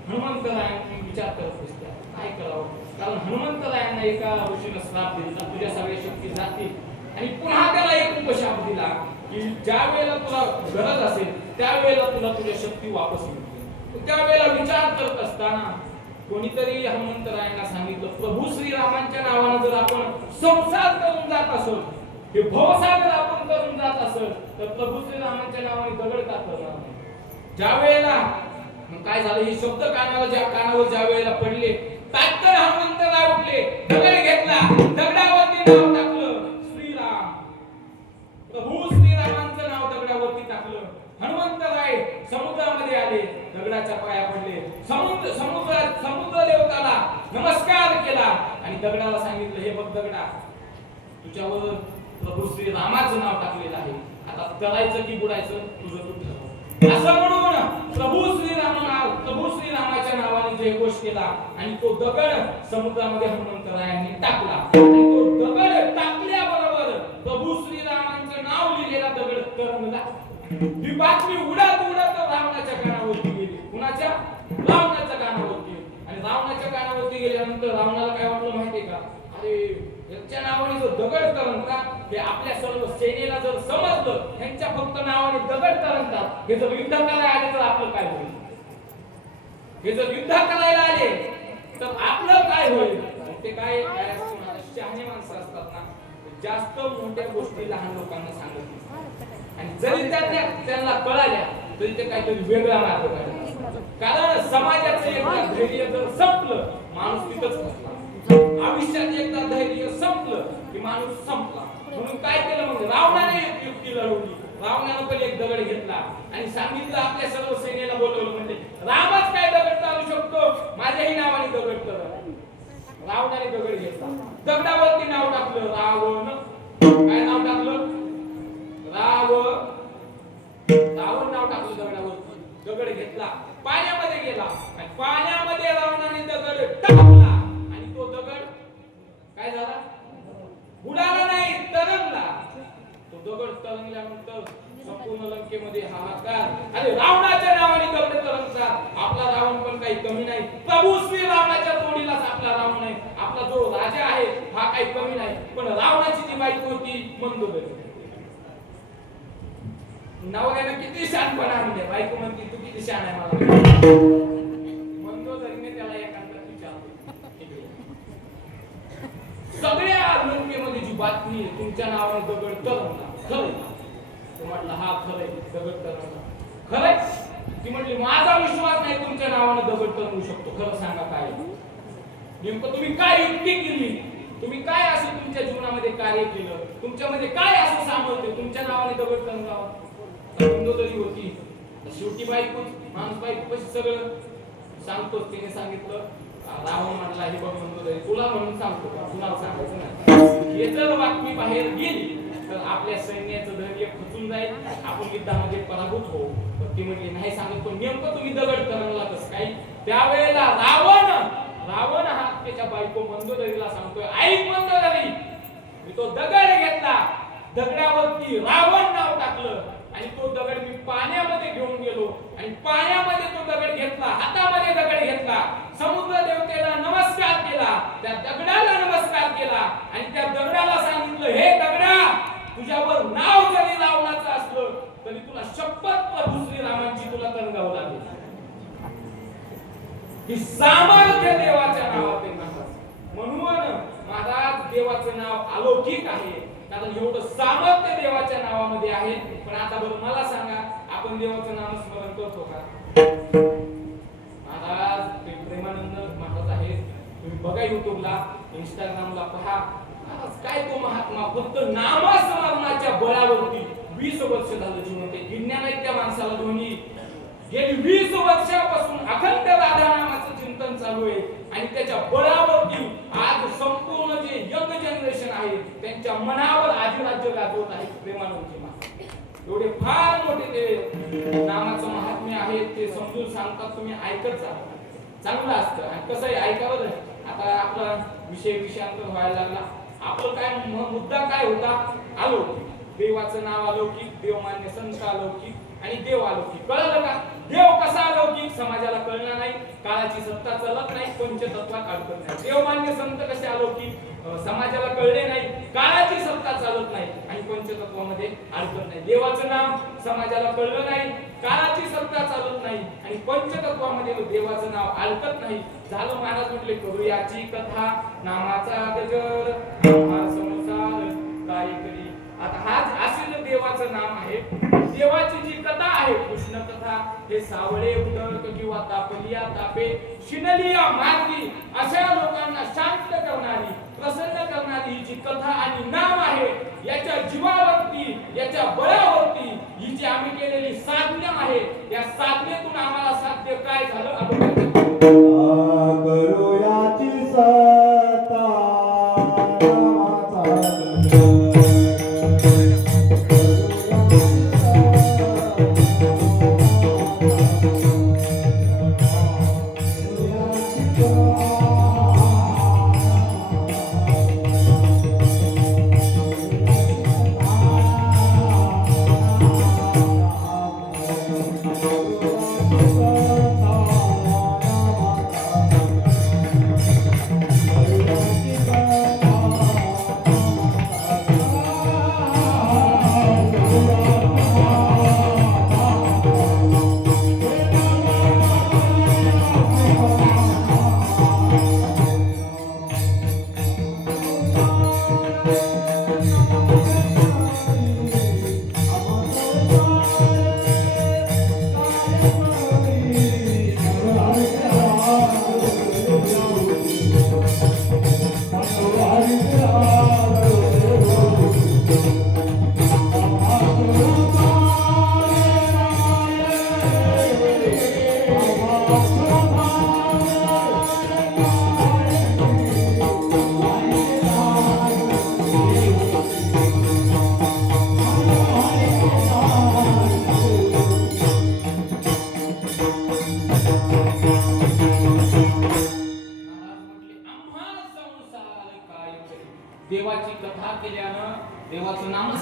हनुमंतरायांनी विचार करत असतात काय करावं. कारण हनुमंतरायांना एका ऋषीने श्राप दिला, तुझ्या सगळ्या शक्ती जातील. आणि पुन्हा त्याला एक उपशाप दिला की ज्या वेळेला तुला गरज असेल त्यावेळेला तुला तुझ्या शक्ती वापस मिळतील. त्यावेळेला विचार करत असताना कोणीतरी हनुमंतरायांना सांगितलं, प्रभू श्रीरामांच्या नावाने जर आपण संसार करून जात असो, हे भवसागर आपण करून जात असेल, तर प्रभू श्रीरामांच्या नावाने दगड का करणार नाही. ज्या वेळेला मग काय झालं, हे शब्द कानावर ज्या वेळेला पडले, तात्काळ हनुमंतराय उठले, दगड घेतला, दगडावरती नाव टाकलं श्रीराम. प्रभू श्रीरामांचं नाव दगडावरती टाकलं. हनुमंतराय समुद्रामध्ये आले, दगडाच्या पाया पडले, समुद्र देवताला नमस्कार केला आणि दगडाला सांगितलं, हे बघ दगडा, तुझ्यावर प्रभू श्रीरामाचं नाव टाकलेलं आहे, आता तळायचं की बुडायचं तुझं तू ठरव. असं म्हणून प्रभू श्रीरामाच्या नावाने जयघोष केला आणि तो दगड समुद्रामध्ये हनुमंतरायांनी टाकला. आणि तो दगड टाकल्याबरोबर प्रभू श्रीरामांचं नाव लिहिलेला दगड तरंगला. ही बातमी उडत रावणाच्या कानावरती गेली. कुणाच्या? रावणाच्या कानावरती. आणि रावणाच्या कानावरती गेल्यानंतर रावणाला काय वाटलं माहितीये का, अरे याच्या नावाने जो दगड तरंगला, हे आपल्या सर्व सेनेला जर समजलं यांच्या फक्त नावाने दगड तरंगतात, हे जर युद्ध करायला आले तर आपलं काय होईल, हे जर युद्ध करायला आले तर आपलं काय होईल. ते काय शहाणे माणसं असतात ना, जास्त मोठ्या गोष्टी लहान लोकांना सांगत नाही. आणि जरी त्यांना कळाल्या तरी ते काहीतरी वेगळा मार्ग काढतात. कारण समाजाचं एकदा धैर्य जर संपलं, माणूस तिथंच फसला. आयुष्यात एकदा धैर्य संपलं की माणूस संपला. म्हणून काय रावणानं पण एक दगड घेतला आणि सांगितलं आपल्या सर्व सैन्याला बोलवलं, म्हणजे रामच काय दगड चालू शकतो, माझ्याही नावाने दगड कर. रावणाने दगड घेतला, दगडावरती नाव टाकलं रावण. काय नाव टाकलं? रावण नाव टाकलं दगडावरती. दगड घेतला, पाण्यामध्ये गेला आणि पाण्यामध्ये रावणाने दगड टाकला आणि तो दगड काय झाला? बुडाला नाही, तरंगला. तो दगड तरंगल्यानंतर संपूर्ण लंकेमध्ये हाहाकार. अरे रावणाच्या नावाने दगड तरंगतात, आपला रावण पण काही कमी नाही. प्रभू श्री रामाच्या तोडीलाच आपला रावण आहे. आपला जो राजा आहे हा काही कमी नाही. पण रावणाची जी बायको होती मंदोदरी, नवऱ्यानं किती शहाणपणा आणले, बायको म्हणते तू किती शहाण आहे मला. मंदोदरीने त्याला एकांतात विचारलं, सगळ्या लंकेमध्ये जी बातमी आहे तुमच्या नावाने दगड तरंगला, खरं? तो म्हटला हा खरंय, दगड तरंगला. खरंय? ती म्हटली माझा विश्वास नाही तुमच्या नावाने दगड तरंगू शकतो, खरं सांगा काय नेमकं तुम्ही काय युक्ती केली, तुम्ही काय असं तुमच्या जीवनामध्ये कार्य केलं, तुमच्यामध्ये काय असं सामर्थ्य तुमच्या नावाने दगड तरंगावा. मंदोदरी होती, शेवटी बायको माणूस बायको सगळं सांगतो. तिने सांगितलं, रावण म्हटला हे बघ मंदोदरी, तुला म्हणून सांगतो का, तुला सांगायचं नाही. हे जर बातमी बाहेर गेली तर आपल्या सैन्याचं धैर्य खचून जाईल, आपण युद्धामध्ये पराभूत होऊ. पण ती म्हटली नाही सांगत, पण नेमकं तुम्ही दगड तरंगला कसं काय? त्यावेळेला रावण हा त्याच्या बायको मंदोदरीला सांगतोय, ऐक मंदोदरी, मी तो दगड घेतला, दगडावरती रावण नाव टाकलं आणि तो दगड मी पाण्यामध्ये घेऊन गेलो आणि पाण्यामध्ये तो दगड घेतला, हातामध्ये दगड घेतला, समुद्र देवतेला नमस्कार केला, त्या दगडाला नमस्कार केला आणि त्या दगडाला सांगितलं, हे दगडा, तुझ्यावर नाव जरी रावणाचं असलं तरी तुला शपथ प्रभू श्री रामांची तुला तरंगावं लागेल. ही सामर्थ्य देवाच्या नावात आहे महाराज. म्हणून महाराज देवाचं नाव अलौकिक आहे, कारण एवढं सामर्थ्य देवाच्या नावामध्ये आहे. पण आता बरं मला सांगा, आपण देवाचं नाम स्मरण करतो का? महाराज ते प्रेमानंद महाराज आहेत, तुम्ही बघा युट्यूबला, इंस्टाग्रामला पहा. महाराज काय तो महात्मा फक्त नामस्मरणाच्या बळावरती 20 वर्ष झालं जिवंत आहे. विज्ञान आहे त्या माणसाला दोन्ही. गेली 20 वर्षापासून अखंड राधा नामाचं चिंतन चालू आहे आणि त्याच्या बळावरती आज संपूर्ण जे यंग जनरेशन आहे त्यांच्या मनावर अधिराज्य गाजवत आहे प्रेमानंदजी महाराज. एवढे फार मोठे ते नामाचं महात्म्य आहे, ते समजून सांगतात, तुम्ही ऐकत जा, चांगलं असतं. आणि कसं आहे ऐकावं. आता आपला विषयांतर व्हायला लागला. आपलं काय मुद्दा काय होता? अलौकिक. देवाचं नाव अलौकिक, देवमान्य संत अलौकिक आणि देव अलौकिक. कळलं का? देव कसा अलौकिक समाजाला कळणार नाही, काळाची सत्ता चालत नाही, पंचतत्वात अडकत नाही. देवमान्य संत कसे अलौकिक, समाजाला कळले नाही, काळाची सत्ता चालत नाही आणि पंचतत्वामध्ये अडकत नाही. देवाचं नाम समाजाला कळलं नाही, काळाची सत्ता चालत नाही आणि पंचतत्वामध्ये देवाचं नाव अडकत नाही. झालं. महाराज म्हटले, करू याची कथा, नामाचा गजर, संसार काय करी. आता हाच असे देवाचं नाम आहे. देवाची जी कथा आहे, कृष्ण कथा, हे सावळे उडक किंवा तापलिया तापे शिनलिया मार्गी अशा लोकांना शांत करणारी, प्रसन्न करणारी ही जी कथा आणि नाम आहे, याच्या जीवावरती, याच्या बळावरती ही जी आम्ही केलेली साधना आहे, या साधनेतून आम्हाला साध्य काय झालं आपण करूयाची सत्ता नामाचा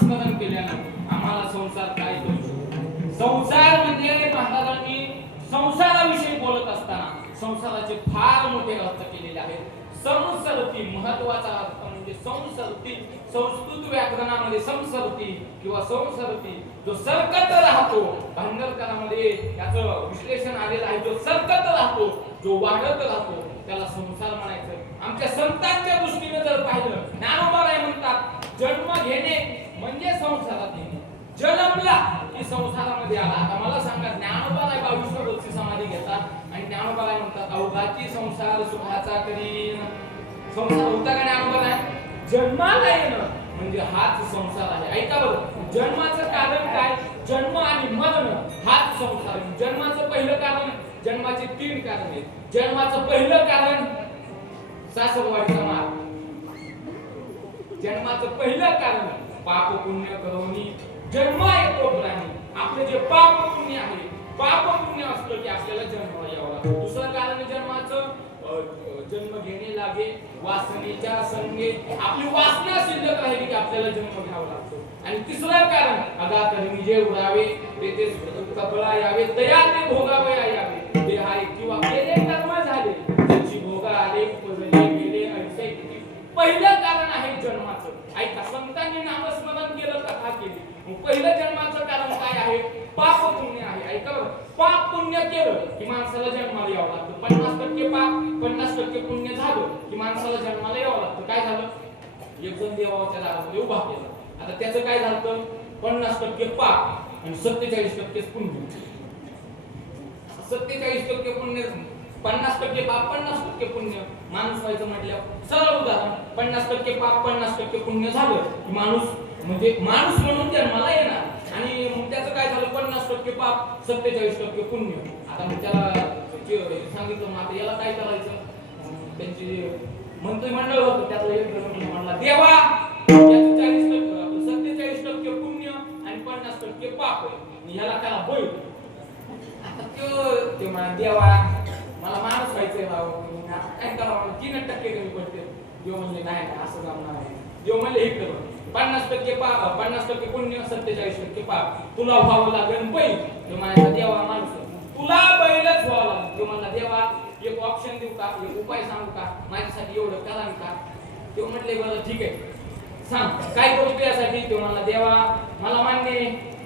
नामस्मरण केल्यानं आम्हाला संसार काय करू शकतो. संसार म्हणजे महाराजांनी संसाराविषयी बोलत असताना संसाराचे फार मोठे अर्थ केलेले आहेत. संसरती महत्वाचा अर्थ म्हणजे संसरती, संस्कृत व्याकरणामध्ये संसरती किंवा संसरती, जो सरकत राहतो, भांडरकरामध्ये याचं विश्लेषण आलेलं आहे. जो सरकत राहतो, जो वाढत राहतो, त्याला संसार म्हणायचं. आमच्या संतांच्या दृष्टीने जर पाहिलं, ज्ञानोबाराय म्हणतात जन्म घेणे म्हणजे संसारात येणे. जन्मला की संसारामध्ये आला. आता मला सांगा, ज्ञानोबाराय 22 वर्षी समाधी घेतात आणि ज्ञानोबाराय म्हणतात अवघाची संसार सुखाचा करीन. संसार होता का ज्ञानोबाराय? जन्माला येणं म्हणजे हाच संसार आहे. ऐका बरं, जन्माचं कारण काय? जन्म आणि मरण हाच संसार आहे. जन्माचं पहिलं कारण, जन्माचे 3 कारण आहेत. जन्माचं पहिलं कारण सासरवाडीचा मार. जन्माचं पहिलं कारण पाप पुण्य करोनी जन्म येतो प्राणी. आपले जे पाप पुण्य आहे, पाप पुण्य असलं की आपल्याला जन्माला यावं लागतं. दुसरं कारण जन्माचं जन्म घेणे लागे वासनेच्या संगे. आपली वासना शिल्लक राहिली की आपल्याला जन्म घ्यावा लागतो. आणि तिसरं कारण अगा कर्मी जे उरावे ते कपळा यावे तया ते भोगावया यावे. देहा किंवा केले कर्म झाले त्याची भोगा आले उपजले गेले ऐसे किती. पहिलं कारण आहे जन्माचं. ऐका, संतांनी नामस्मरण केलं, कथा केली. पहिलं जन्माचं कारण काय आहे? पाप पुण्य आहे. ऐका बरं, पाप पुण्य केलं की माणसाला जन्माला यावं लागतं. 50% पाप 50% पुण्य झालं की माणसाला जन्माला यावं लागतं. काय झालं? एक जण देवाच्या दारामध्ये उभा केला. आता त्याचं काय झालं? 50% पाप आणि 47% पुण्य. 47% पुण्य, 50% पाप 50% पुण्य. माणूस व्हायचं म्हटल्यावर सरळ उदाहरण, 50% पाप 50% पुण्य झालं की माणूस म्हणजे माणूस म्हणून जन्माला येणार. आणि मग त्याचं काय झालं? 50% पाप 47% पुण्य. आता मग त्याला सांगितलं, मग आता याला काय करायचं? त्यांची मंत्रिमंडळ होतं, त्यातला एक जण म्हणला, देवा याचं 47% पुण्य आणि 50% पाप आहे, ह्याला करा बळी. आता ते म्हणा, देवा मला माणूस व्हायचंय राव, काय करावं? 3% कमी पडते. देव म्हणले नाही असं जमणार आहे. देव म्हणले हे कर, 50% पाप 50% पुण्य 47% पाप, तुला व्हावं लागेल बैल. तो म्हणायचा, देवा माणूस तुला बैलच व्हावं लागेल. तो म्हणला, देवा एक ऑप्शन देऊ का, एक उपाय सांगू का, माझ्यासाठी एवढं करा का? तो म्हटले बरं ठीक आहे सांग, काय करू तुझ्यासाठी? तो म्हणला, देवा मला मान्य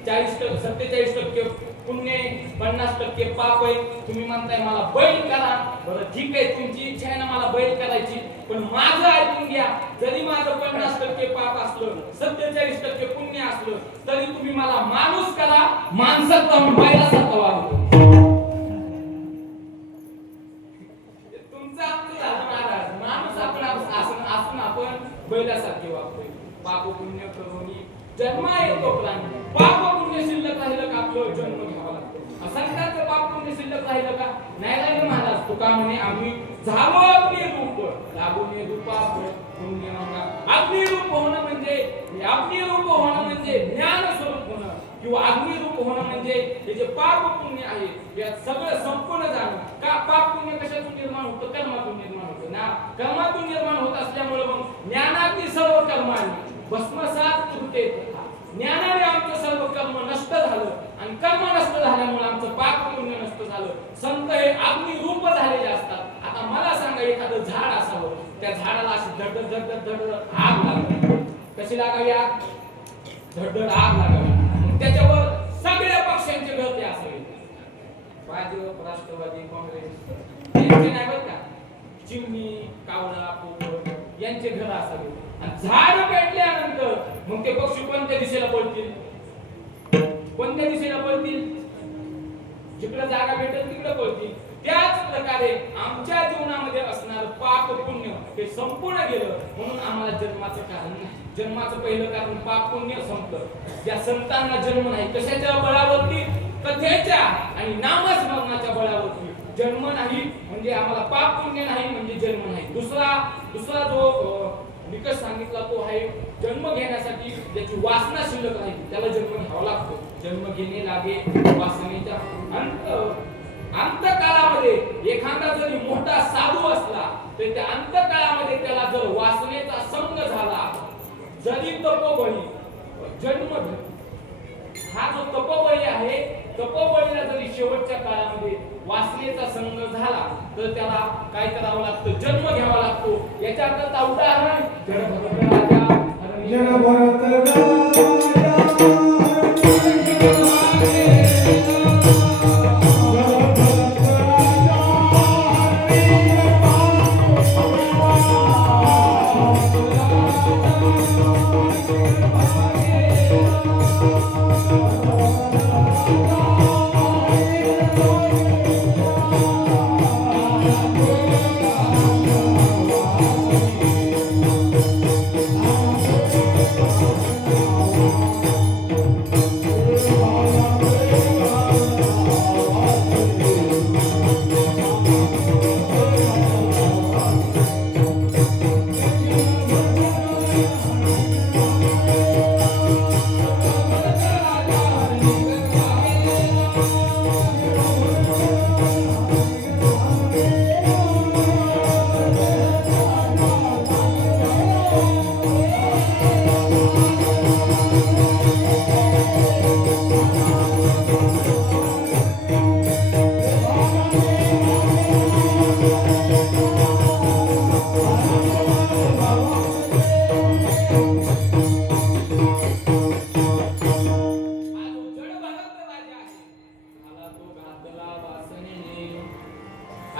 47% पुण्य 50% पाप आहे, तुम्ही म्हणताय मला बैल करा. बरं ठीक आहे, तुमची इच्छा आहे ना मला बैल करायची, पण माझं ऐकून घ्या. जरी माझं 50% पाप असलं 47% पुण्य असलं तरी तुम्ही मला माणूस करा, माणसात राहून बैलासारखं वागतो. तुमचं आमचं झालं महाराज, माणूस आपण आपण बैलासारखे वागतोय. पाप पुण्य करून जन्म येतो प्राणी. पाप पुण्य शिल्लक राहिलं का आपलं जन्म घ्यावा लागतो. असंख्याचं पाप पुण्य शिल्लक राहिलं का नाही राहिलं महाराज. तुका म्हणे आम्ही झालो अग्निरूप, लागून रूपा पुण्य नका. अग्निरूप होणं म्हणजे ज्ञान स्वरूप होणं किंवा अग्निरूप होणं म्हणजे हे जे पाप पुण्य आहे यात सगळं संपूर्ण जाणं. का पाप पुण्य कशातून निर्माण होतं? कर्मातून निर्माण होतं ना. कर्मातून निर्माण होत असल्यामुळे मग ज्ञानातील सर्व कर्मांनी भस्मसात कृते. ज्ञानाने आमचं सर्व कर्म नष्ट झालं आणि कर्म नष्ट झाल्यामुळे आमचं पाप पुण्य नष्ट झालं. संत हे अग्निरूप झालेले असतात. आता मला सांगा, एखादं झाड असावं, त्या झाडाला अशी धडधड धडधड धडधड आग लागावी. कशी लागावी आग? धडधड आग लागावी. त्याच्यावर सगळ्या पक्षांचे गळते असावे. भाजप, राष्ट्रवादी, काँग्रेस यांचे नाही बरं का, चिमणी, कावळा, पोपट यांचे घर असावे. आणि झाड पेटल्यानंतर मग ते पक्षी कोणत्या दिशेला पळतील? कोणत्या दिशेला पळतील? जिकडे जागा भेटेल तिकडे पळतील. त्याच प्रकारे आमच्या जीवनामध्ये असणारं पाप पुण्य हे संपूर्ण गेलं म्हणून आम्हाला जन्माचं कारण नाही. जन्माचं पहिलं कारण पाप पुण्य संपलं. ज्या संतांना जन्म नाही, कशाच्या बळावरती? कथेच्या आणि नामस्मरणाच्या बळावरती. जन्म नाही म्हणजे आम्हाला पाप पुण्य नाही म्हणजे जन्म नाही. दुसरा जो निकष सांगितला तो आहे जन्म घेण्यासाठी ज्याची वासना शिल्लक राहील त्याला जन्म घ्यावा लागतो. जन्म घेणे लागे वासनेच्या अंतकाळामध्ये. एखादा जरी मोठा साधू असला तर त्या अंतकाळामध्ये त्याला जर वासनेचा संग झाला, जरी तपोबळी जन्म घेतो. हा जो तपबळी आहे, तपबळीला जरी शेवटच्या काळामध्ये वासनेचा संग झाला तर त्याला काय करावं लागतं, जन्म घ्यावा लागतो. याच्याकरता उदाहरण जडभरत राजा जडभरत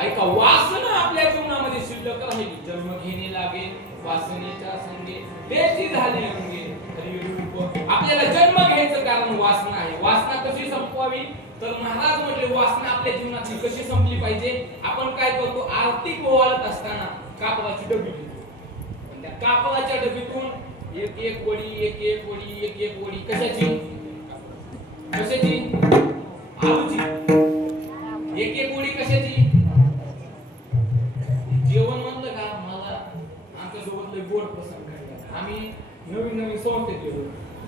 ऐका, वासना आपल्या जीवनामध्ये शिल्लक राहिली, जन्म घेणे लागे वासनेच्या संगे त्याची झाली अंगे. आपल्याला जन्म घ्यायचं कारण वासना आहे. वासना कशी संपवावी तर महाराज म्हटले, वासना आपल्या जीवनातली कशी संपली पाहिजे. आपण काय करतो, आर्थिक ओवाळत असताना कापडाची डबी घेतो, पण त्या कापडाच्या डबीतून एक एक वडी, एक एक वडी, एक एक वडी कशाची कशाची आलूची, एक एक वडी कशाची. जेवण म्हणलं का मला आमच्या सोबत गोड प्रसंग घडला. आम्ही नवीन नवीन संस्थेत गेलो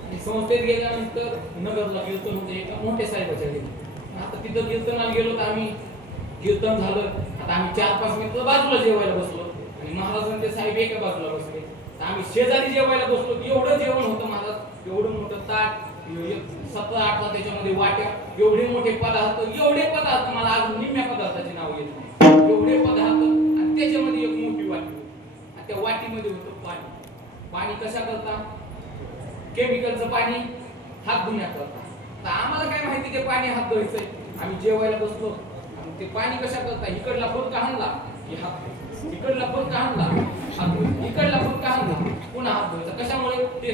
आणि संस्थेत गेल्यानंतर नगरला कीर्तन होते एका मोठ्या साहेबाच्या घरी. आता तिथं कीर्तनाला गेलो तर आम्ही कीर्तन झालं. आता आम्ही 4-5 मिनिट बाजूला जेवायला बसलो आणि महाराज ते साहेब एका बाजूला बसले. तर आम्ही शेजारी जेवायला बसलो. एवढं जेवण होतं महाराज, एवढं मोठं ताट, 7-8 त्याच्यामध्ये वाट्या, एवढे मोठे पदार्थ, एवढे पदार्थ मला अजून निम्म्या पदार्थाचे नाव येत नाही. एवढे पदार्थ आणि त्याच्यामध्ये एक मोठी वाटी आणि त्या वाटीमध्ये होतं पाणी. पाणी कशा करता, केमिकलचं पाणी हात धुण्याकरता. तर आम्हाला काय माहिती ते पाणी हात धुवायचंय. आम्ही जेवायला बसलो आणि ते पाणी कशा करता, इकडला फुलका हाणला की हात धुवायचा, इकडला फुलका हाणला हात धुवायचा, इकडला फुलका हाणला पुन्हा हात धुवायचा. कशामुळे ते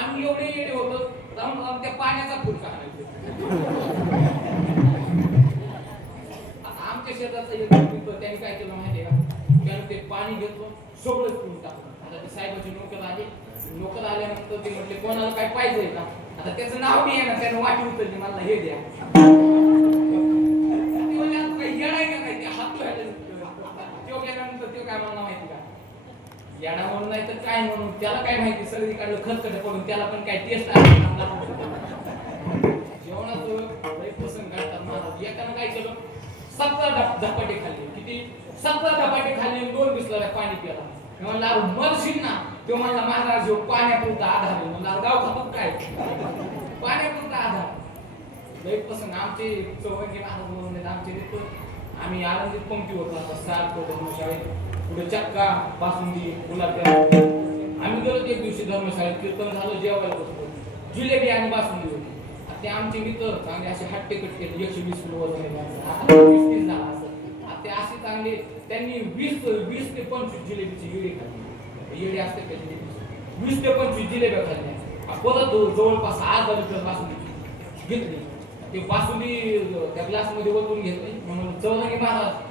आम्ही एवढे येडे होतो, राहून त्या पाण्याचा फुलका हाणायचा. आमच्या शेताचा एक मित्र त्याने काय केलं माहितीये का, त्याने ते पाणी घेतलं सगळं पिऊन टाकलं. आता ते साहेबाचे नोकर आले, नोकर आल्यानंतर ते म्हटले कोणाला काय पाहिजे का. आता त्याचं नाव बी आहे ना, त्याने वाटी उचलली, मला हे द्या. काही येणार का काय, ते हात धुवायला तो गेल्यानंतर तो काय मला माहिती का, येणार म्हणून नाही तर काय म्हणून, त्याला काय माहिती, सगळी काढलं खतखट पडून त्याला पण काय टेस्ट आली. जेवणाचं लई प्रसंग घडतात महाराज. एकानं काय केलं, 17 धपाटे खाल्ले. किती, 17 धपाटे खाल्ले, 2 बिसलऱ्या पाणी प्याला. म्हणला मरशील ना. तो म्हणला महाराज हो पाण्यापुरता आधार आहे. म्हणला गाव खातो काय, पाण्यापुरता आधार. लई प्रसंग आमचे चौघे महाराज म्हणून आमचे तिथं आम्ही आनंदित पंक्ती होतो. आता सारखं धर्मशाळेत पुढे चक्का, बासुंदी, गुलाबजाम. आम्ही गेलो एक दिवशी धर्मशाळेत, कीर्तन झालं, जेवायला बसलो, जिलेबी आणि बासुंदी होती. ते आमचे मित्र चांगले असे हट्टे कट्टे 120 किलो वजन आहे, 20-30 झाला असं. ते असे चांगले त्यांनी 20 ते 25 जिलेबीची येडी खाल्ली. येडी असते का जिलेबी, 20 ते 25 जिलेब्या खाल्ल्या. परत जवळपास 8 लिटर बासुंदी घेतली. ते बासुंदी त्या ग्लासमध्ये ओतून घेतली. म्हणून चौधरी महाराज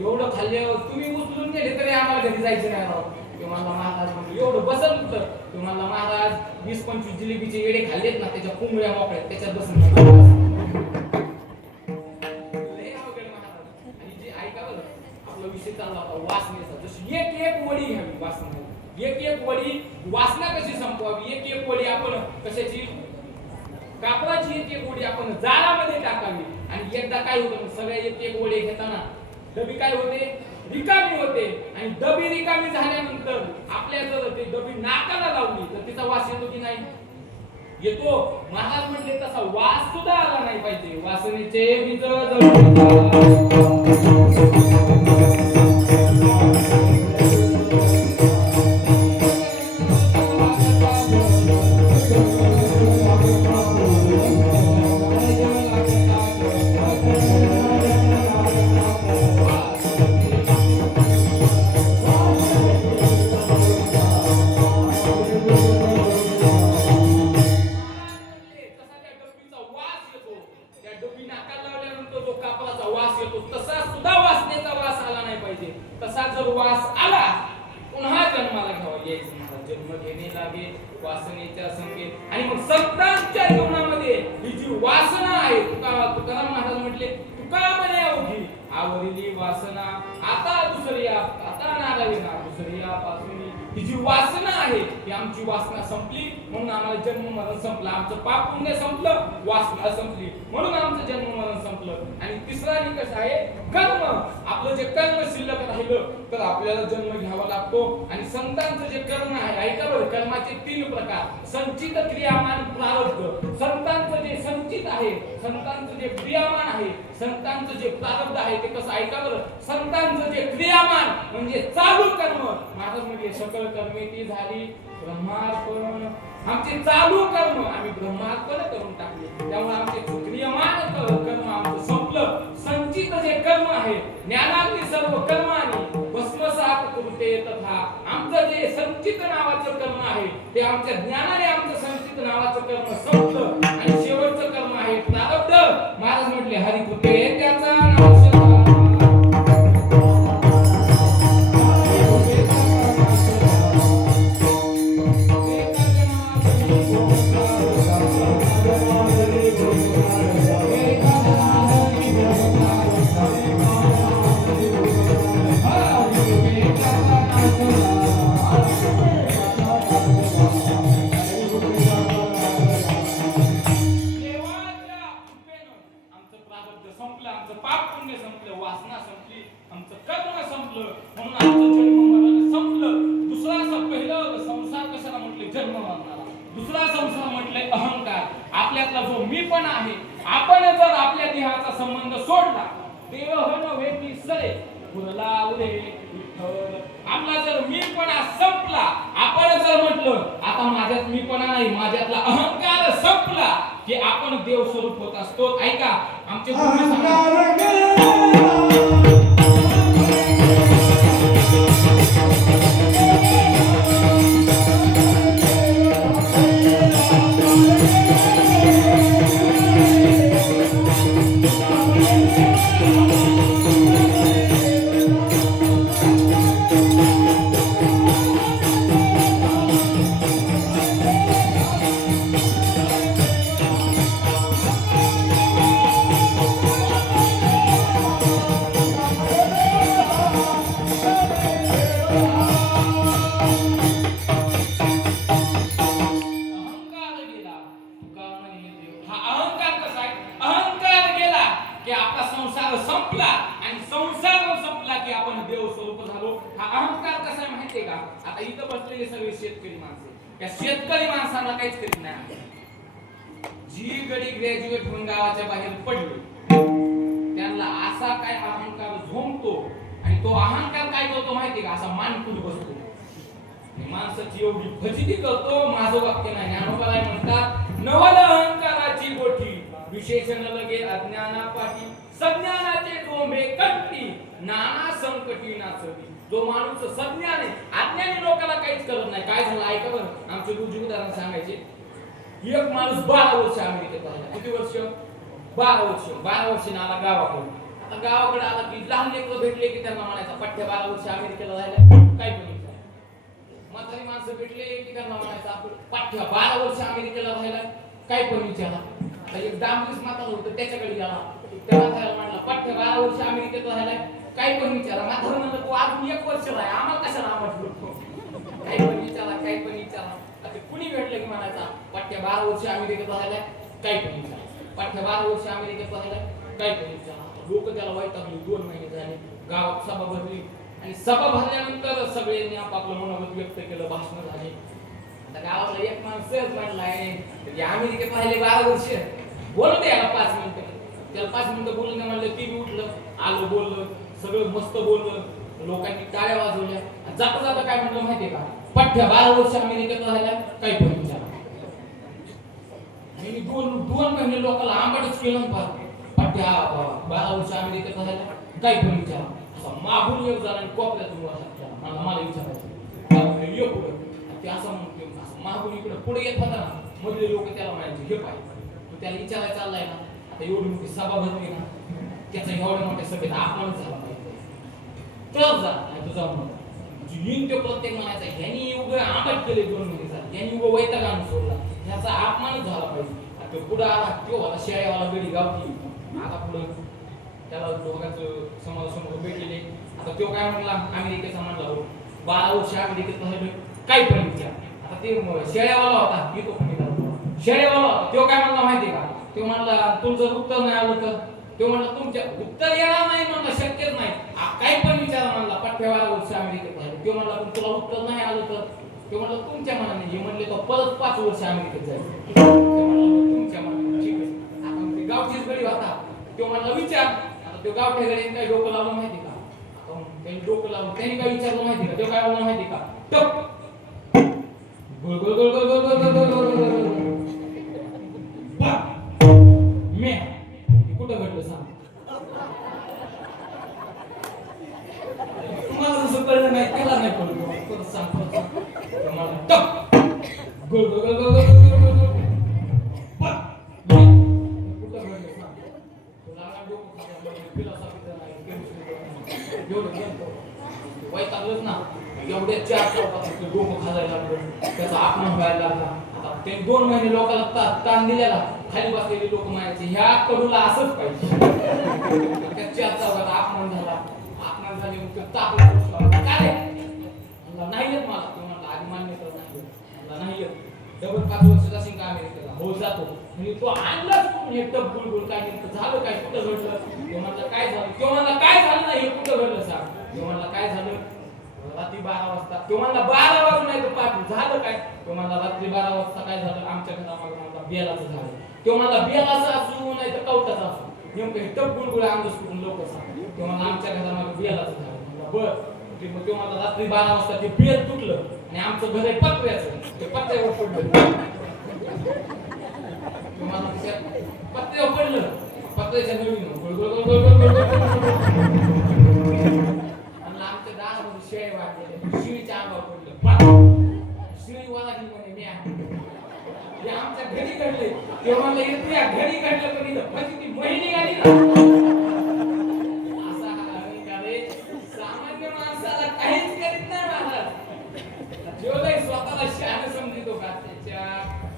एवढं खाल्ल्यावर तुम्ही उचलून गेले तरी आम्हाला घरी जायचं नाही राव. ते म्हणला महाराज म्हणजे एवढं बसल कुठं. ते म्हणला महाराज 20-25 जिलेबीचे येडे खाल्लेत ना, त्याच्या कुंबळ्या मोकळ्यात, त्याच्यात बसून विषय चालला होता वासनेचा. जशी एक एक वडी घ्यावी वासना, एक एक वडी वासना कशी संपवावी. एक एक वडी आपण कशाची, कापडाची एक एक वडी आपण जाळामध्ये टाकावी. आणि एकदा काय होतं, सगळ्या एक एक वडी घेताना डबी काय होते, रिकामी होते आणि डबी रिकामी झाल्यानंतर आपल्या जर ते डबी नाकाला लावली तर तिचा वास येतो की नाही? येतो. महाराज म्हणले तसा वास सुद्धा आला नाही पाहिजे. वासनेचे बीज तसा जर वास आला पुन्हा जन्माला घ्यावा यायचं महाराज. जन्म घेणे लागे वासनेच्या संकेत. आणि मग संतांच्या जीवनामध्ये ही जी वासना आहे तुकाराम महाराज म्हटले तुका म्हणे अवघी आवरली वासना आता दुसरी आता नारायणा दुसरी पासून ही जी वासना आहे ही आमची वासना संपली म्हणून आम्हाला जन्म मरण संपलं. आमचं पाप पुण्य संपलं, वासना संपली म्हणून आमचं जन्म मरण संपलं. आणि तिसरा निकष आहे कर्म. आपलं जे कर्म शिल्लक राहिलं तर आपल्याला जन्म घ्यावा लागतो. आणि संतांचं जे कर्म आहे ऐका बरं, कर्माचे 3 प्रकार. संचित क्रियामान प्रारब्ध. संतांचं जे संचित आहे, संतांचं जे क्रियामान आहे, संतांचं जे प्रारब्ध आहे ते कसं ऐका बरं. संतांचं जे क्रियामान म्हणजे चालू कर्म महाराज म्हणजे सकल कर्मे ती झाली ब्रह्मार्पण. आमचे चालू कर्म आम्ही ब्रह्मार्पण करून टाकले. त्यामुळे आमचे क्रियमान कर्म आमचं संपलं. संचित जे कर्म आहे ज्ञानाग्नी सर्व कर्मानी भस्मसात कृते तथा. आमचं जे संचित नावाचं कर्म आहे ते आमच्या ज्ञानाने आमचं संचित नावाचं कर्म संपलं. आणि शेवटचं कर्म आहे प्रारब्ध. महाराज म्हटले हरी कृपे त्याचा नाश दुसरा संसार म्हटले अहंकार. आपल्यातला जो मीपणा आहे आपण जर आपल्या देहाचा संबंध सोडला देह नव्हे ती सरे फुरला उरे विठ्ठल. आपला जर मीपणा संपला आपण जर म्हटलं आता माझ्यात मीपणा नाही माझ्यातला अहंकार संपला की आपण देव स्वरूप होत असतो. ऐका आमचे शेतकरी माणसं. या शेतकरी माणसाला काहीच करीत नाही. जी गडी ग्रॅज्युएट होऊन गावाच्या बाहेर पडली त्यांना असा काय अहंकार झोंबतो आणि तो अहंकार काय करतो माहिती का, असा मानकुल बसतो. माणसाची एवढी फजिती करतो. माझं वाक्य नाही, ज्ञानोबाला म्हणतात नवल अहंकाराची गोठी विशेषण लगे अज्ञानापाठी सज्ञानाचे डोंबे कंठी नाना संकटी नाचवी. जो माणूस सज्ञाने अज्ञानी लोकांना काहीच करत नाही. काय झालं ऐका बरं, आमचे गुरुजी उदाहरण सांगायचे. एक माणूस 12 वर्ष अमेरिकेत राहिला. किती वर्ष? 12 वर्ष. 12 वर्षांनी आला गावाकडे. आता गावाकडे आला की लहान लेकरं भेटले की त्यांना म्हणायचा पठ्ठ्या 12 वर्ष अमेरिकेला राहिला काय पण. म्हातारी माणसं भेटले की त्यांना म्हणायचा आपण पठ्ठ्या 12 वर्ष अमेरिकेला राहिला काय पण विचारा. आता एक डांबरीस म्हातारा होतं त्याच्याकडे गेला. त्या म्हाताऱ्याला म्हणला पठ्ठ्या 12 वर्ष अमेरिकेत राहिलाय काय पण विचारा. म्हातारा म्हणलं तू अजून 1 वर्ष राह आम्हाला कशाला आवाज बोलतो. काय पण विचारा काय पण विचारा. आता कुणी भेटलं की म्हणायचा पठ्ठ्या 12 वर्ष अमेरिकेत राहिलाय काय पण विचारा. पठ्ठ्या 12 वर्ष अमेरिकेत राहिलाय काय पण विचारा. लोक त्याला वैतागली. 2 महिने झाले गावात सभा भरली. आणि सभा भरल्यानंतर सगळ्यांनी आपापलं मनोगत व्यक्त केलं, भाषण झाली. आता गावाला एक माणूस सहज म्हणलाय की अमेरिकेत राहिले 12 वर्ष, बोलू दे याला 5 मिनिटं. त्याला 5 मिनिटं बोलू नाही म्हणलं, ती बी उठलं, आलं, बोललं, सगळं मस्त बोललं, लोकांनी टाळ्या वाजवल्या. जाता जाता काय म्हणलं माहितीये का, पठ्ठ्या 12 वर्ष अमेरिकेत राहिल्या, काही पण विचार. आणि मी दोन महिने लोकांना आंबाटच केलं ना, पठ्ठ्या 12 वर्ष अमेरिकेत राहिल्या, काही पण विचार. असा मागून एक जण कोपऱ्यातून मला विचारायचं ये पुढं. ते असं म्हणते, असं मागून इकडे पुढे येत होता ना, मधले लोक त्याला म्हणायचे हे पाहिजे. तू त्याला विचारायला चाललाय ना, आता एवढी मोठी सभा भरली ना, त्याचा एवढ्या मोठ्या सभेत अपमान झाला पाहिजे, तर जा नाही तुझा म्हणून येईन तो प्रत्येक म्हणायचा ह्यांनी उभं आंबट केले 2 महिने झाले, यांनी उभं वैताग आणून सोडला, ह्याचा अपमान झाला पाहिजे. तो पुढे आला, तो होता शेळ्यावाला गडी गावठी. आता पुढे त्याला दोघांचं समोरासमोर उभे केले. आता तो काय म्हणला, अमेरिकेचा म्हणला, 12 वर्ष अमेरिकेत राहिलो, काही पण विचार. आता ते शेळ्यावाला होता, येतो पण शेळ्यावाला होता, तो काय म्हणला माहिती का, तो म्हणला तुमचं उत्तर नाही आलं तर, तो म्हणला तुमच्या उत्तर येणार नाही, म्हणला शक्यच नाही, काही पण विचारा म्हणला, पठ्ठ्या 12 वर्ष अमेरिकेत राहिलो. तो म्हणला पण तुला उत्तर नाही आलं तर, तो म्हणला तुमच्या मनाने. हे म्हणले तो परत 5 वर्ष अमेरिकेत जायचं. तुमच्या मनाने ठीक आहे. आता ते गावठीच गडी होता, तो म्हणला विचार. आता तो गावठ्या गडीने काही डोकं लावलं माहिती का, त्यांनी डोकं लावलं, त्यांनी काय विचारलं माहिती का, तो काय बोलला माहिती का, टप गोल गोल गोल गोल गोल गोल गोल गोल गोल मी कुठं घडलं सांग. तुम्हाला जसं कळलं नाही त्याला नाही कळलं, सांग मला टप गोल गोल गोल गोल गोल गोल गोल गोल कुठं घडलं सांग. तुला डोकं फिलॉसॉफीचं नाही, केमिस्ट्री एवढं वैतागलंच ना, एवढ्या 4 चौकात डोकं खाजायला लागलं, त्याचा अपमान व्हायला लागला. आता ते 2 महिने लोकांना ताण दिलेला, खाली बसलेले लोक म्हणायचे ह्या कडूला असंच पाहिजे. त्या 4 चौकात अपमान झाला, अपमान झाले मग ते तापला काय म्हणला नाही येत मला. तो म्हणला आधी मान्य कर, नाही म्हणला नाही येत. डबल 5 वर्ष जाशील का अमेरिकेला, हो जातो. म्हणजे तो आणलाच हे टप बुलबुल, काय नेमकं झालं काय, कुठं घडलं. तो म्हणला काय झालं, तो म्हणला काय झालं नाही, हे कुठं घडलं सांग. तो म्हणला काय झालं, रात्री 12 वाजता. तो म्हणला 12 वाजून नाही तर 5 झालं काय. तो म्हणला रात्री 12 वाजता काय झालं, आमच्या घरामागे म्हणला बेलाचं झालं. तो म्हणला बेलाचं असू नाही तर कवटाचं असू, नेमकं हे टप बुलबुल अंगस करून लोक सांग. तो म्हणला आमच्या घरामागे बेलाचं झालं. बर तो म्हणला रात्री 12 वाजता ते बेल तुटलं आणि आमचं घर आहे पत्र्याचं, ते पत्र्यावर पडलं. तो म्हणला पत्र्यावर पडलं, पत्र्याच्या नवीन आमच्या दारामध्ये शेळ्या वाटले, शिळीच्या अंगावर पडलं, शिळी वाला की म्हणे मी हे आमच्या घरी घडले. तेव्हा म्हणलं येते या घरी घडलं पण इथं म्हणजे ती महिने आली ना. असा हा अहंकार आहे, सामान्य माणसाला काहीच करीत नाही महाराज. जो लय स्वतःला शहाणा समजतो का, त्याच्या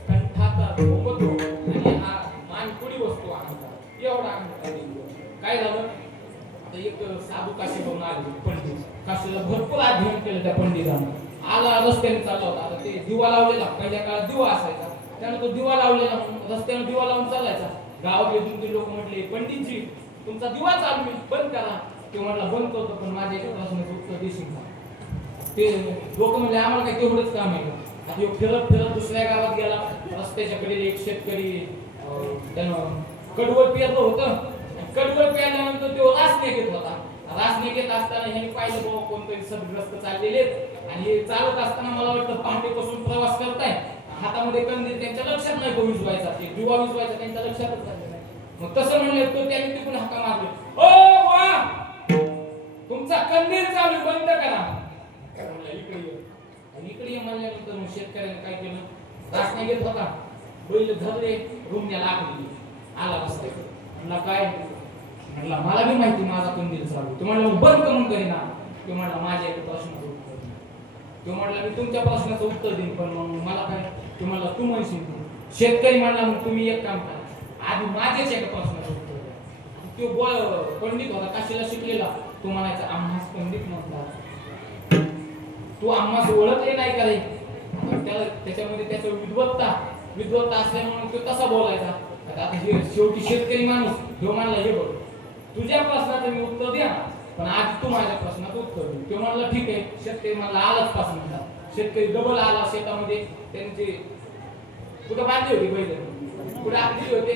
कंठाचा झोपतो आणि हा मानकुडी बसतो अहंकार, एवढा अहंकार. काय झालं, एक साधू काशी बघून आले पंडित, काशीला भरपूर अध्ययन केलं त्या पंडितांनी. आला रस्त्याने चालला होता, आता ते दिवा लावलेला, पहिल्या काळात दिवा असायचा, त्यानं तो दिवा लावलेला, रस्त्याने दिवा लावून चालायचा. गावातले 2-3 लोक म्हटले पंडितजी तुमचा दिवा चालू बंद करा. ते म्हटला बंद करतो पण माझ्या एका प्रश्नाचं उत्तर देशील का. ते लोक म्हणले आम्हाला काही तेवढंच काम आहे. आता एक फिरत फिरत दुसऱ्या गावात गेला, रस्त्याच्या कडेला एक शेतकरी त्यानं कडवळ पेरलं होतं. कडवळ पेरल्यानंतर तो रासने घेत होता. रासने घेत असताना ह्यांनी पाहिलं बाबा कोणतरी सदग्रस्त चाललेले आणि चालत असताना मला वाटतं पहाटेपासून प्रवास करताय, हातामध्ये कंदील त्यांच्या लक्षात नाही तो विजवायचा, ते दिवा विजवायचा त्यांच्या लक्षातच आलं नाही. मग तसं म्हणलं तो त्यांनी तिकडून हाका मारले, ओ वा तुमचा कंदील चालू बंद करा. म्हणलं इकडे ये. आणि इकडे ये म्हणल्यानंतर मग शेतकऱ्याने काय केलं, रासने घेत होता, बैल धरले, रुमण्याला आखली, आला रस्त्यावर. म्हणला काय, म्हणला मला बी माहिती माझा कंदील चालू. तो म्हणला बंद करून करीना. तो म्हणला माझ्या एका प्रश्नाचं उत्तर दे. तो म्हणला मी तुमच्या प्रश्नाचं उत्तर देईन पण मग मला काय. तो म्हणला तू म्हणशील. शेतकरी म्हणला मग तुम्ही एक काम करा, आधी माझ्याच एका प्रश्नाचं उत्तर द्या. तो पंडित होता, काशीला शिकलेला. तो म्हणायचा आम्हास पंडित म्हणतात, तू आम्हास ओळखले नाही का रे. त्याला त्याच्यामध्ये त्याचं विद्वत्ता असल्यामुळे तो तसा बोलायचा. आता हे शेवटी शेतकरी माणूस ह्यो म्हणला हे बघ तुझ्या प्रश्नाचं मी उत्तर द्या पण आज तू माझ्या प्रश्नाचं उत्तर दे. तो म्हणला ठीक आहे. शेतकरी म्हणला आलाच पासून म्हणला. शेतकरी डबल आला शेतामध्ये. त्यांचे कुठं बांधली होती बैल, कुठे आखली होते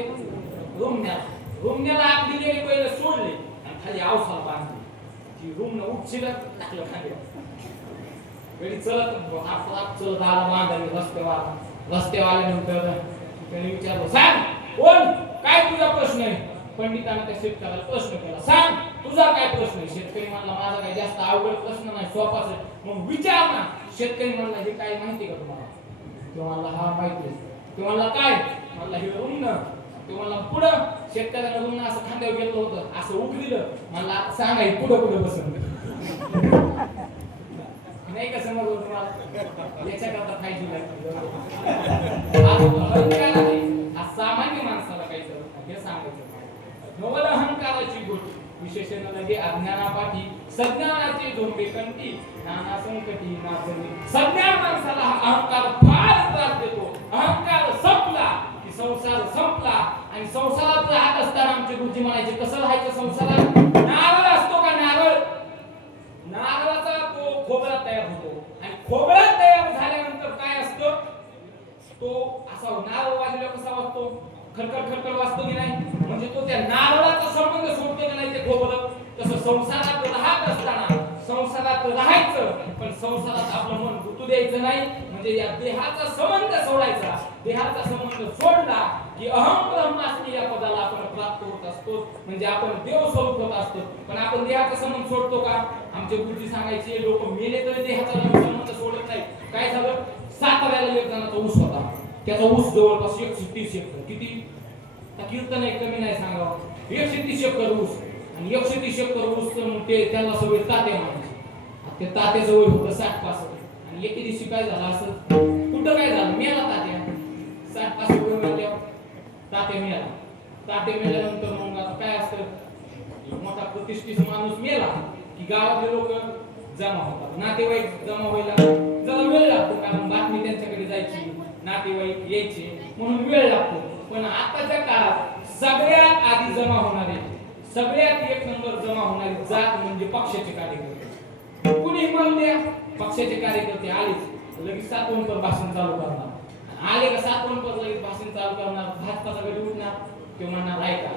रुमण्याला आखली बैल सोडले आणि खाली आवसाला बांधली. ती रुमनं उठशीला टाकलं खाली. वेळी चलत आला बांधायला रस्त्यावाल्यानंतर त्याने विचारलं, सांग कोण काय तुझा प्रश्न आहे. पंडितांना त्या शेतकऱ्याला प्रश्न केला, सांग तुझा काय प्रश्न आहे. शेतकरी म्हणला माझा काही जास्त अवघड प्रश्न नाही, सोपाच आहे. मग विचार ना. शेतकरी म्हणला हे काय माहिती का तुम्हाला. तो म्हणला हा माहिती आहे. तो म्हणला काय. म्हणला हे रुग्ण. तो म्हणला पुढं. शेतकऱ्याला रुग्ण असं खांद्यावर गेलं होतं, असं उकलीलं. म्हणला सांगा हे पुढं बसून नाही का समजलं तुम्हाला. याच्याकरता फायदा सामान्य माणसाला काही हे सांगायचं. नवल अहंकाराची गोष्ट विशेषण लगे अज्ञानापाठी सज्ञानाचे झोंबे कंठी नाना संकटी नाचणी. सज्ञान माणसाला हा अहंकार फार त्रास देतो. अहंकार संपला की संसार संपला. आणि संसारात राहत असताना आमचे गुरुजी म्हणायचे कसं राहायचं संसारात. नारळ असतो का नारळ. नारळाचा तो खोबरा तयार होतो आणि खोबरा तयार झाल्यानंतर काय असतं तो असा नारळ वाजल्यावर कसा वाजतो खडखड वाजतो की नाही. म्हणजे तो त्या नारळाचा संबंध सोडतो की नाही ते खोबरं. तसं संसारात राहत असताना संसारात राहायचं पण संसारात आपलं मन गुंतू द्यायचं नाही. म्हणजे या देहाचा संबंध सोडायचा. देहाचा संबंध सोडला की अहम ब्रह्मास्मी या पदाला आपण प्राप्त होत असतो. म्हणजे आपण देव स्वरूप होत असतो. पण आपण देहाचा संबंध सोडतो का. आमचे गुरुजी सांगायचे लोक मेले तरी देहाचा संबंध सोडत नाही. काय झालं साताऱ्याला एक जणाचा ऊस होता. त्याचा ऊस जवळपास 130 एकर. किती कीर्तन एक कमी नाही सांगावं. 130 एकर ऊस आणि 130 एकर ऊस ते त्याला सगळे तात्या म्हणायचे. ते तात्याचं वय होतं 60-65 आणि एके दिवशी काय झालं असं कुठं काय झालं मेला तात्या. 60-65 वय म्हणल्यावर तात्या मेला. तात्या मेल्यानंतर मग आता काय असतं मोठा प्रतिष्ठित माणूस मेला की गावातले लोक जमा होतात. नातेवाईक जमा व्हायला जरा वेळ लागतो कारण बातमी त्यांच्याकडे जायची नातेवाईक यायचे म्हणून वेळ लागतो. पण आताच्या काळात सगळ्यात आधी जमा होणारे सगळ्यात एक नंबर जमा होणारी जात म्हणजे पक्षाचे कार्यकर्ते. कुणी म्हणून द्या पक्षाचे कार्यकर्ते आलेच लगेच 7 नंबर भाषण चालू करणार. आले का 7 नंबर लगेच भाषण चालू करणार. भाजपाचा गडी उठणार ते म्हणणार ऐका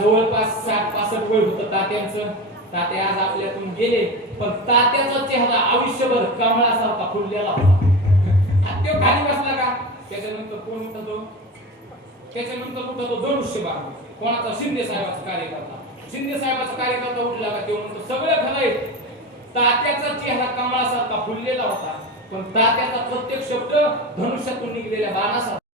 जवळपास 60-65 वय होतं तात्यांचं. तात्या आज आपल्यातून गेले पण तात्याचा चेहरा आयुष्यभर कमळासारखा फुललेला होता. तो खाली बसला का त्याच्यानंतर कोण होता तो. त्याच्यानंतर कुठं तो धनुष्यबाण कोणाचा शिंदे साहेबाचा कार्यकर्ता. शिंदे साहेबाचा कार्यकर्ता उठला का तो म्हणतो सगळं खरंय. तात्याचा चेहरा कमळासारखा फुललेला होता पण तात्याचा प्रत्येक शब्द धनुष्यातून निघलेल्या बाणासारखा